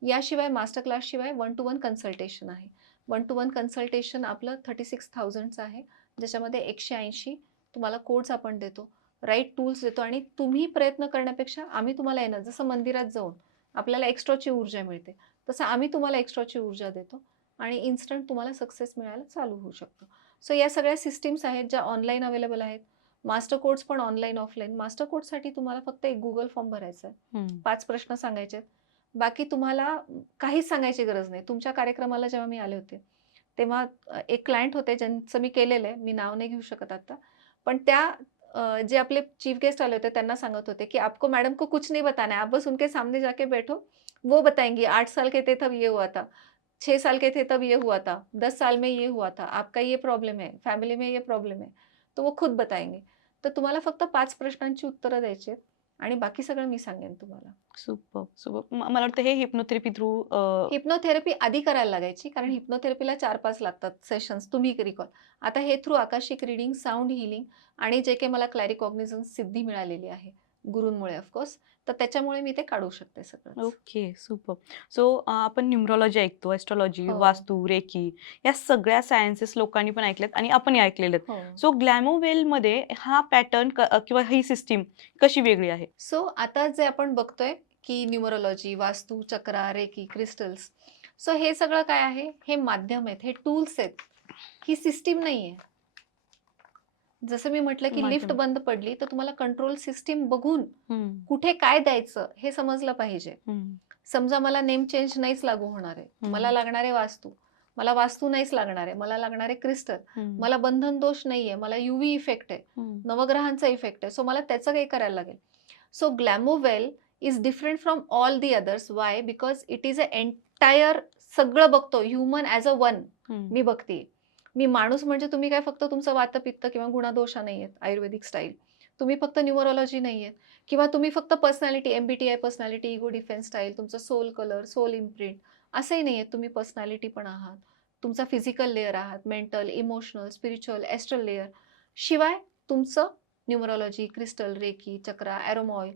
याशिवाय मास्टर क्लासशिवाय 1 to 1 कन्सल्टेशन आहे. 1 to 1 कन्सल्टेशन आपलं 36,000चं आहे. ज्याच्यामध्ये 180 तुम्हाला कोड्स आपण देतो, राईट टूल्स देतो आणि तुम्ही प्रयत्न करण्यापेक्षा आम्ही तुम्हाला येणार, जसं मंदिरात जाऊन आपल्याला एक्स्ट्राची ऊर्जा मिळते, तसं आम्ही तुम्हाला एक्स्ट्राची ऊर्जा देतो आणि इन्स्टंट तुम्हाला सक्सेस मिळायला चालू होऊ शकतो. सो या सगळ्या सिस्टीम्स आहेत ज्या ऑनलाईन अवेलेबल आहेत. मास्टर कोर्स पण ऑनलाईन, ऑफलाईन. मास्टर कोर्ससाठी तुम्हाला फक्त एक Google फॉर्म भरायचा आहे. 5 प्रश्न सांगायचे आहेत. बाकी तुम्हाला काहीच सांगायची गरज नाही. तुमच्या कार्यक्रमाला जेव्हा मी आले होते, तेव्हा एक क्लायंट होते ज्यांचं मी केलेलं आहे. मी नाव नाही घेऊ शकत आता. पण त्या जे आपले चीफ गेस्ट आले होते त्यांना सांगत होते, की "आपको मैडम को कुछ नहीं बताना है. आप बस उनके सामने जाके बैठो. वो बताएँगी 8 साल के थे तब ये हुआ था. 6 साल के थे तब ये हुआ था. 10 साल में ये हुआ था. आपका ये प्रॉब्लेम है. फॅमिली में ये प्रॉब्लेम है." तो वो खुद बताएंगे. तर तुम्हाला फक्त 5 प्रश्नांची उत्तरं द्यायची आहेत आणि बाकी सगळं मी सांगेन तुम्हाला. Super, super. मला वाटतं हे हिप्नोथेरपी थ्रू हिप्नोथेरपी आधी करायला लागायची, कारण हिप्नोथेरपीला 4-5 लागतात सेशन्स, तुम्ही रिकॉल. आता हे through Akashic reading, sound healing आणि जे काही मला क्लॅरिकॉग्निझन्स सिद्धी मिळालेली आहे, गुरूंमुळे ऑफकोर्स, तर त्याच्यामुळे मी ते काढू शकते सगळंच. Okay, super. सो आपण न्यूमरॉलॉजी ऐकतो, एस्ट्रोलॉजी, हो, वास्तू, रेकी या सगळ्या सायन्सेस लोकांनी पण ऐकल्यात आणि आपणही ऐकलेले आहेत. हो. सो ग्लॅमोवेलमध्ये हा पॅटर्न किंवा ही सिस्टीम कशी वेगळी आहे? सो आता जे आपण बघतोय, की न्यूमरोलॉजी, वास्तू, चक्रा, रेकी, क्रिस्टल्स, सो हे सगळं काय आहे? हे माध्यम आहेत, हे टूल्स आहेत. ही सिस्टीम नाहीये. जसं मी म्हटलं, की लिफ्ट माध्यम. बंद पडली, तर तुम्हाला कंट्रोल सिस्टीम बघून हं, कुठे काय द्यायचं हे समजलं पाहिजे. हं, समजा मला नेम चेंज नाहीच लागू होणार आहे. हं. मला लागणार आहे वास्तू. मला वास्तू नाहीच लागणार आहे. मला लागणार आहे क्रिस्टल. हं, मला बंधन दोष नाहीये. मला यूव्ही इफेक्ट आहे. हं. नवग्रहांचा इफेक्ट आहे. सो मला त्याचं काही करायला लागेल. So Glamowell is different from all the others. Why? Because it is a entire, सगळं बघतो. ह्युमन ॲज अ वन मी बघते. मी माणूस म्हणजे तुम्ही काय फक्त तुमचं वातपित्त किंवा गुणादोषा नाहीयेत आयुर्वेदिक स्टाईल. तुम्ही फक्त न्यूमरोलॉजी नाहीयेत किंवा तुम्ही फक्त personality, MBTI personality, ego defence style, तुमचा सोल कलर, सोल इम्प्रिंट असंही नाहीये. तुम्ही पर्सनॅलिटी पण आहात. तुमचा फिजिकल लेयर आहात, mental, emotional, spiritual, astral layer. शिवाय तुमचं numerology, crystal, reiki, chakra, aroma oil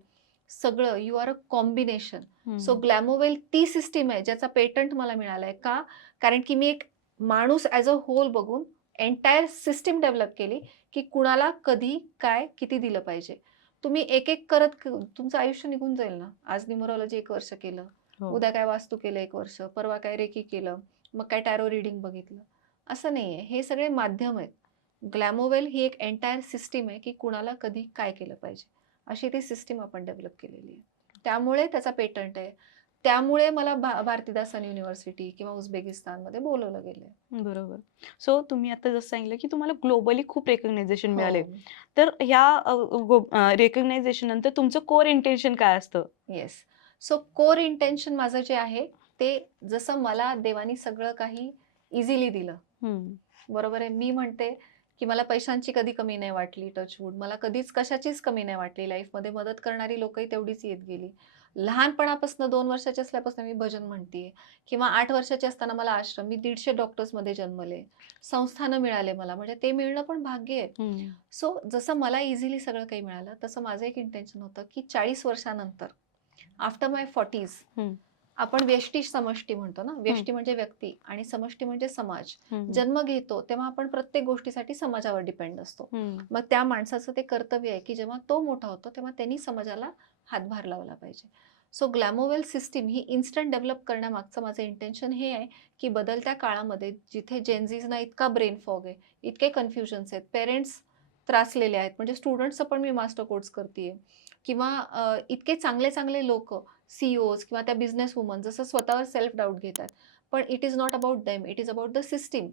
सगळं you are a combination. So Glamowell ती सिस्टीम आहे ज्याचा पेटंट मला मिळालाय. का? कारण की मी एक माणूस ॲज अ होल बघून एंटायर सिस्टीम डेव्हलप केली, की कुणाला कधी, काय, किती दिलं पाहिजे. तुम्ही एक-एक करत तुमचं आयुष्य निघून जाईल ना. आज न्यूमरोलॉजी 1 वर्ष केलं, हो. उद्या काय वास्तू केलं 1 वर्ष, परवा काय रेकी केलं, मग काय टॅरो रीडिंग बघितलं. असं नाहीये. हे सगळे माध्यम आहेत. ग्लॅमोवेल ही एक एंटायर सिस्टीम आहे, की कुणाला कधी काय केलं पाहिजे. अशी ती सिस्टीम आपण डेव्हलप केलेली आहे. त्यामुळे त्याचा पेटंट आहे. त्यामुळे मला भारतीदासन युनिव्हर्सिटी किंवा उझबेकिस्तानमध्ये बोलावलं गेलंय. बरोबर. सो तुम्ही आता जसं सांगितलं, की तुम्हाला ग्लोबली खूप रिकॉग्नायझेशन मिळाले. हो. तर ह्या रिकॉग्नायझेशन नंतर तुमचं कोर इंटेन्शन काय असतं? येस. सो कोर इंटेन्शन माझं जे आहे, ते जसं मला देवानी सगळं काही इझिली दिलं. हं, बरोबर आहे. मी म्हणते, की मला पैशांची कधी कमी नाही वाटली, टचवूड. मला कधीच कशाचीच कमी नाही वाटली लाईफमध्ये. मदत करणारी लोकही तेवढीच येत गेली. लहानपणापासून 2 वर्षाची असल्यापासून मी भजन म्हणतीये किंवा 8 वर्षाची असताना मला आश्रम, मी 150 डॉक्टर्समध्ये जन्मले. संस्थानं मिळाले मला, म्हणजे ते मिळणं पण भाग्य आहे. हं, सो जसं मला इझिली सगळं काही मिळालं, तसं माझं एक इंटेन्शन होतं, की 40 वर्षानंतर, आफ्टर माय 40s, हं, आपण व्यष्टी समष्टी म्हणतो ना. व्यष्टी म्हणजे व्यक्ती आणि समष्टी म्हणजे समाज. हं, जन्म घेतो तेव्हा आपण प्रत्येक गोष्टीसाठी समाजावर डिपेंड असतो. हं. मग त्या माणसाचं ते कर्तव्य आहे, की जेव्हा तो मोठा होतो तेव्हा त्यांनी समाजाला हातभार लावला पाहिजे. सो ग्लॅमोवेल सिस्टीम ही इन्स्टंट डेव्हलप करण्यामागचं माझं इंटेन्शन हे आहे, की बदलत्या काळामध्ये जिथे जेनझीजना इतका ब्रेन फॉग आहे, इतके कन्फ्युजन्स आहेत, पेरेंट्स त्रासलेले आहेत. म्हणजे स्टुडंट्सचं पण मी मास्टर कोर्स करतीये किंवा इतके चांगले चांगले लोक सीईओज किंवा त्या बिझनेस वुमन जसं स्वतःवर सेल्फ डाऊट घेतात. पण it is not about them, it is about the system.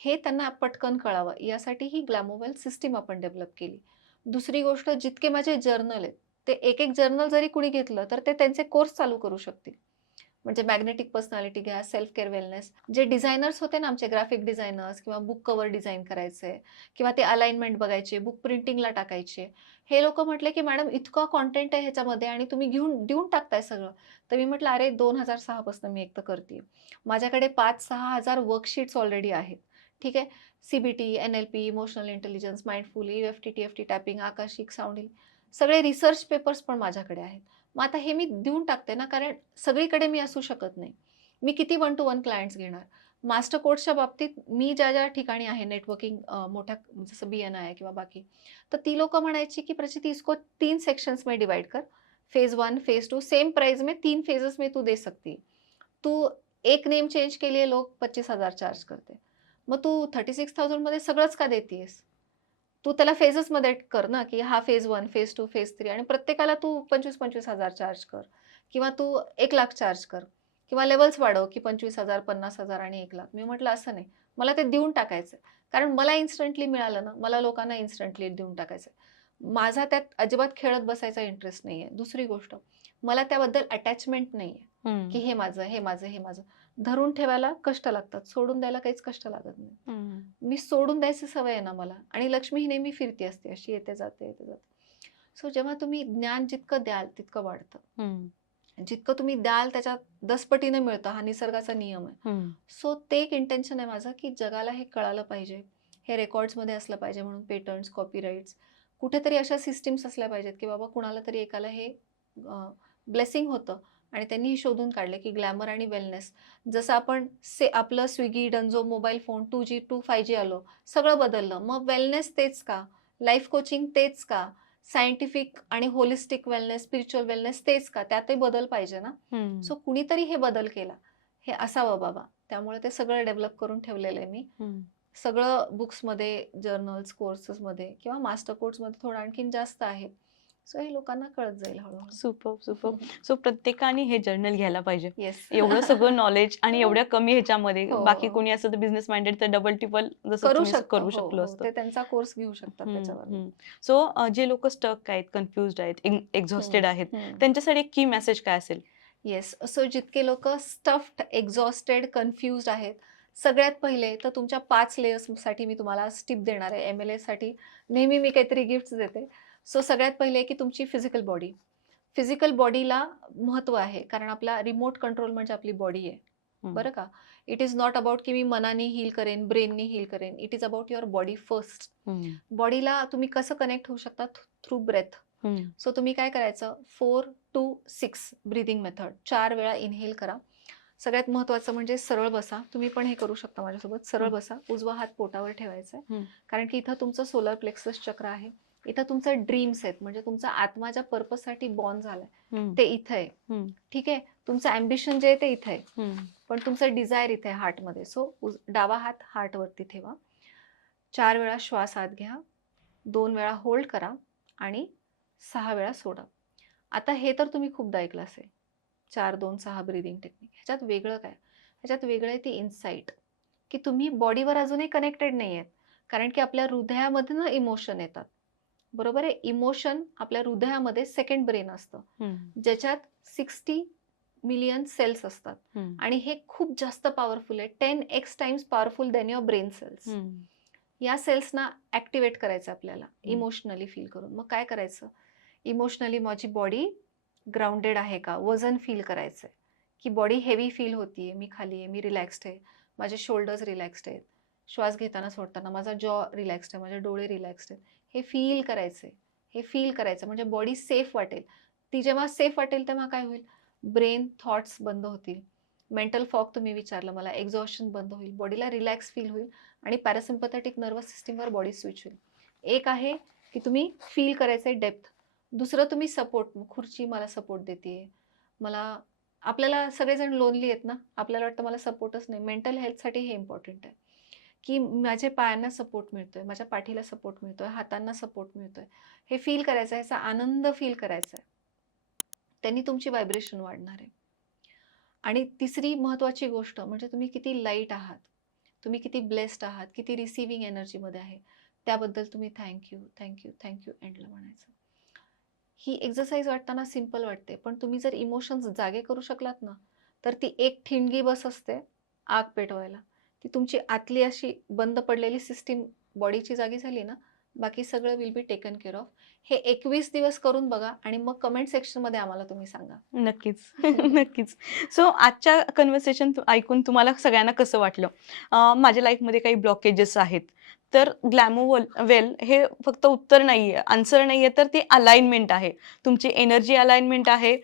हे त्यांना पटकन कळावं यासाठी ही ग्लॅमोवेल सिस्टीम आपण डेव्हलप केली. दुसरी गोष्ट, जितके माझे जर्नल आहेत, ते एक जर्नल जरी कुणी घेतलं तर ते त्यांचे कोर्स चालू करू शकतील. म्हणजे मॅग्नेटिक पर्सनॅलिटी घ्या, सेल्फ केअर वेलनेस. जे डिझायनर्स होते ना आमचे ग्राफिक डिझायनर्स किंवा बुक कव्हर डिझाइन करायचे किंवा ते अलाइनमेंट बघायचे, बुक प्रिंटिंगला टाकायचे. हे लोकं म्हटले, की "मॅडम इतकं कंटेंट आहे ह्याच्यामध्ये आणि तुम्ही देऊन टाकताय सगळं." तर मी म्हटलं, "अरे 2006 पासून मी एक तर करतीये. माझ्याकडे 5,000-6,000 वर्कशीट्स ऑलरेडी आहेत." ठीक आहे. CBT, NLP, emotional intelligence, mindful, EFT, TFT tapping, Akashic, sounding सगळे रिसर्च पेपर्स पण माझ्याकडे आहेत. मग आता हे मी देऊन टाकते ना, कारण सगळीकडे मी असू शकत नाही. मी किती वन टू वन क्लायंट्स घेणार? मास्टर कोर्सच्या बाबतीत मी ज्या ठिकाणी आहे नेटवर्किंग मोठ्या जसं BNI आहे किंवा बाकी, तर ती लोकं म्हणायची, की "प्रचिति इसको 3 सेक्शंस में डिवाइड कर. फेज 1, फेज 2 सेम प्राइस में 3 फेजेस में तू दे सकती है. तू एक नेम चेंज के लिए लोग 25,000 चार्ज करते. मग तू 36,000 मध्ये सगळंच का देतीयेस? तू त्याला फेजेसमध्ये कर ना, की हा फेज 1, फेज 2, फेज 3 आणि प्रत्येकाला तू 25,000 चार्ज कर किंवा तू 1,00,000 चार्ज कर किंवा लेव्हल्स वाढव, की 25,000, 50,000 आणि 1,00,000. मी म्हटलं असं नाही. मला ते देऊन टाकायचंय. कारण मला इन्स्टंटली मिळालं ना, मला लोकांना इन्स्टंटली देऊन टाकायचंय. माझा त्यात अजिबात खेळत बसायचा इंटरेस्ट नाहीये. दुसरी गोष्ट, मला त्याबद्दल अटॅचमेंट नाहीये, की हम्म. हे माझं, हे माझं, हे माझं. धरून ठेवायला कष्ट लागतात, सोडून द्यायला काहीच कष्ट लागत नाही. हम्म. मी सोडून द्यायची सवय आहे ना मला आणि लक्ष्मी ही नेहमी फिरती असते, अशी येते जाते, येते जाते. सो जेव्हा तुम्ही ज्ञान जितकं द्याल तितकं वाढतं. हम्म. जितकं तुम्ही द्याल त्याच्यात 10 पटीने मिळतं, हा निसर्गाचा नियम आहे. हम्म. सो ते एक इंटेन्शन आहे माझं, की जगाला हे कळालं पाहिजे. हे रेकॉर्ड्समध्ये असलं पाहिजे म्हणून पेटंट्स, कॉपीराइट्स कुठेतरी अशा सिस्टम्स असल्या पाहिजेत, की बाबा कुणाला तरी एकाला हे ब्लेसिंग होतं आणि त्यांनी हे शोधून काढले, की ग्लॅमर आणि वेलनेस जसं आपण आपलं Swiggy, Dunzo, mobile phone 2G to 5G आलो, सगळं बदललं. मग वेलनेस तेच का? लाईफ कोचिंग तेच का? सायंटिफिक आणि होलिस्टिक वेलनेस, स्पिरिच्युअल वेलनेस तेच का? त्यातही बदल पाहिजे ना. हम्म. सो कुणीतरी हे बदल केला. हे असावं बाबा. त्यामुळे ते सगळं डेव्हलप करून ठेवलेलं आहे मी. हम्म. सगळं बुक्समध्ये, जर्नल्स, कोर्सेसमध्ये किंवा मास्टर कोर्समध्ये थोडं आणखीन जास्त आहे. सो हे लोकांना कळत जाईल हळू-हळू. Super super. सो प्रत्येकाने हे जर्नल घ्यायला पाहिजे. येस. एवढं सगळं नॉलेज आणि एवढ्या कमी ह्याच्यामध्ये हो. बाकी कोणी असं तर बिझनेस माइंडेड तर डबल टिपल जसं करू तुम्ही शकतो. करू हो, शकलो हो. असतं. ते त्यांचा कोर्स घेऊ शकतात त्याच्यावर. सो जे लोक स्टक आहेत, कन्फ्युज्ड आहेत, एक्झॉस्टेड आहेत, त्यांच्यासाठी एक की मेसेज काय असेल? येस. सो जितके लोकं स्टफ्ड, एक्झॉस्टेड, कन्फ्युज्ड आहेत, सगळ्यात पहिले तर तुमच्या 5 लेयर्ससाठी मी तुम्हाला टिप देणार आहे. MLAसाठी नेहमी मी काहीतरी गिफ्ट्स देते. सो सगळ्यात पहिले की तुमची फिजिकल बॉडी. फिजिकल बॉडीला महत्त्व आहे. कारण आपला रिमोट कंट्रोल म्हणजे आपली बॉडी आहे. बरं का? इट इज नॉट अबाउट की मी मनाने हील करेन, ब्रेननी हील करेन. It is about your body first. बॉडीला तुम्ही कसं कनेक्ट होऊ शकता? Through breath. सो तुम्ही काय करायचं? 4 टू 6 ब्रीथिंग मेथड 4 वेळा इनहेल करा. सगळ्यात महत्त्वाचं म्हणजे सरळ बसा. तुम्ही पण हे करू शकता माझ्यासोबत. सरळ बसा. उजवा हात पोटावर ठेवायचा आहे. कारण की इथं तुमचं सोलर प्लेक्सस चक्र आहे. इथं तुमचं ड्रीम्स आहेत. म्हणजे तुमचा आत्मा ज्या पर्पजसाठी बॉर्न झालाय ते इथं आहे. ठीक आहे? तुमचं अँबिशन जे आहे ते इथं आहे. पण तुमचं डिझायर इथे आहे हार्टमध्ये. सो डावा हात हार्टवरती ठेवा. 4 वेळा श्वास आत घ्या. 2 वेळा होल्ड करा आणि 6 वेळा सोडा. आता हे तर तुम्ही खूपदा ऐकलं असेल. 4-2-6 ब्रीदिंग टेक्निक. ह्याच्यात वेगळं काय? ह्याच्यात वेगळं आहे ती इन्साईट, की तुम्ही बॉडीवर अजूनही कनेक्टेड नाही आहेत. कारण की आपल्या हृदयामधनं इमोशन येतात. बरोबर आहे? इमोशन आपल्या हृदयामध्ये सेकंड ब्रेन असतं. ज्याच्यात 60 मिलियन सेल्स असतात आणि हे खूप जास्त पॉवरफुल आहे. 10x times powerful than your brain cells. या सेल्सना ऍक्टिव्हेट करायचं आपल्याला इमोशनली फील करून. मग काय करायचं? इमोशनली माझी बॉडी ग्राउंडेड आहे का? वजन फील करायचंय, की बॉडी हेवी फील होतीये, मी खाली आहे, मी रिलॅक्स्ड आहे, माझे शोल्डर्स रिलॅक्स्ड आहेत, श्वास घेताना सोडताना माझा जॉ रिलॅक्स्ड आहे, माझे डोळे रिलॅक्स्ड आहेत. हे फील करायचंय. हे फील करायचं म्हणजे बॉडी सेफ वाटेल. ती जेव्हा सेफ वाटेल तेव्हा काय होईल? ब्रेन थॉट्स बंद होतील. मेंटल फॉग तुम्ही विचारलं मला, एक्झॉशन बंद होईल, बॉडीला रिलॅक्स फील होईल आणि पॅरासिम्पॅथेटिक नर्वस सिस्टीमवर बॉडी स्विच होईल. एक आहे की तुम्ही फील करायचंय डेप्थ. दुसरं तुम्ही सपोर्ट. खुर्ची मला सपोर्ट देते. मला आपल्याला सगळेजण लोनली आहेत ना, आपल्याला वाटतं मला सपोर्टच नाही. मेंटल हेल्थसाठी हे इम्पॉर्टंट आहे, की माझ्या पायांना सपोर्ट मिळतोय, माझ्या पाठीला सपोर्ट मिळतोय, हातांना सपोर्ट मिळतोय. हे फील करायचं आहे, ह्याचा आनंद फील करायचा आहे. त्यांनी तुमची व्हायब्रेशन वाढणार आहे. आणि तिसरी महत्त्वाची गोष्ट म्हणजे तुम्ही किती लाईट आहात, तुम्ही किती ब्लेस्ड आहात, किती रिसिव्हिंग एनर्जीमध्ये आहे, त्याबद्दल तुम्ही thank you, thank you, thank you एंडला म्हणायचं. ही एक्सरसाइज वाटताना सिंपल वाटते, पण तुम्ही जर इमोशन्स जागे करू शकलात ना, तर ती एक ठिणगी बस असते आग पेटवायला. ती तुमची आतली अशी बंद पडलेली सिस्टीम बॉडीची जागी झाली ना, बाकी सगळं will be taken care of. हे 21 दिवस करून बघा आणि मग कमेंट सेक्शनमध्ये आम्हाला तुम्ही सांगा. नक्कीच. नक्कीच. सो आजच्या कन्व्हर्सेशन ऐकून तुम्हाला सगळ्यांना कसं वाटलं? माझ्या लाईफमध्ये काही ब्लॉकेजेस आहेत. तर वेल हे फक्त उत्तर नाहीये, आन्सर नाहीये, तर ती अलाइनमेंट आहे. तुमची एनर्जी अलाइनमेंट आहे.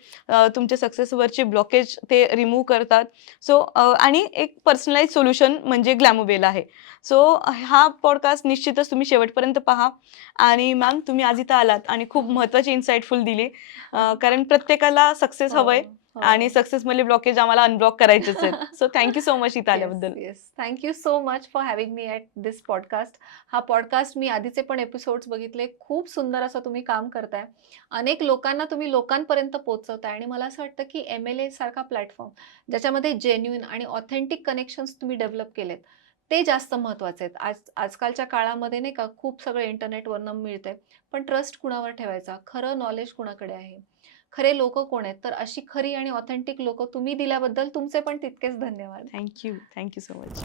तुमच्या सक्सेसवरचे ब्लॉकेज ते रिमूव्ह करतात. सो आणि एक पर्सनलाइज सोल्युशन म्हणजे ग्लॅमोवेल आहे. सो हा पॉडकास्ट निश्चितच तुम्ही शेवटपर्यंत पहा. आणि मॅम तुम्ही आज इथं आलात आणि खूप महत्त्वाची इन्साइटफुल दिली. कारण प्रत्येकाला सक्सेस हो, हवंय आणि हो. सक्सेसमधले ब्लॉकेज आम्हाला अनब्लॉक करायचेच आहेत. सो थँक सो मच इथं येस, आल्याबद्दल. Yes. Thank you so much for having me at this podcast. हा पॉडकास्ट मी आधीचे पण एपिसोड्स बघितले. खूप सुंदर असं तुम्ही काम करताय. अनेक लोकांना तुम्ही लोकांपर्यंत पोहोचवताय आणि मला असं वाटतं, की MLA सारखा प्लॅटफॉर्म ज्याच्यामध्ये जेन्युइन आणि ऑथेंटिक कनेक्शन्स तुम्ही डेव्हलप केलेत, ते जास्त महत्त्वाचे आहेत. आजकालच्या काळामध्ये नाही का खूप सगळं इंटरनेटवरनं मिळतंय. पण ट्रस्ट कुणावर ठेवायचा? खरं नॉलेज कुणाकडे आहे? खरे लोकं कोण आहेत? तर अशी खरी आणि ऑथेंटिक लोकं तुम्ही दिल्याबद्दल तुमचे पण तितकेच धन्यवाद. Thank you. Thank so much.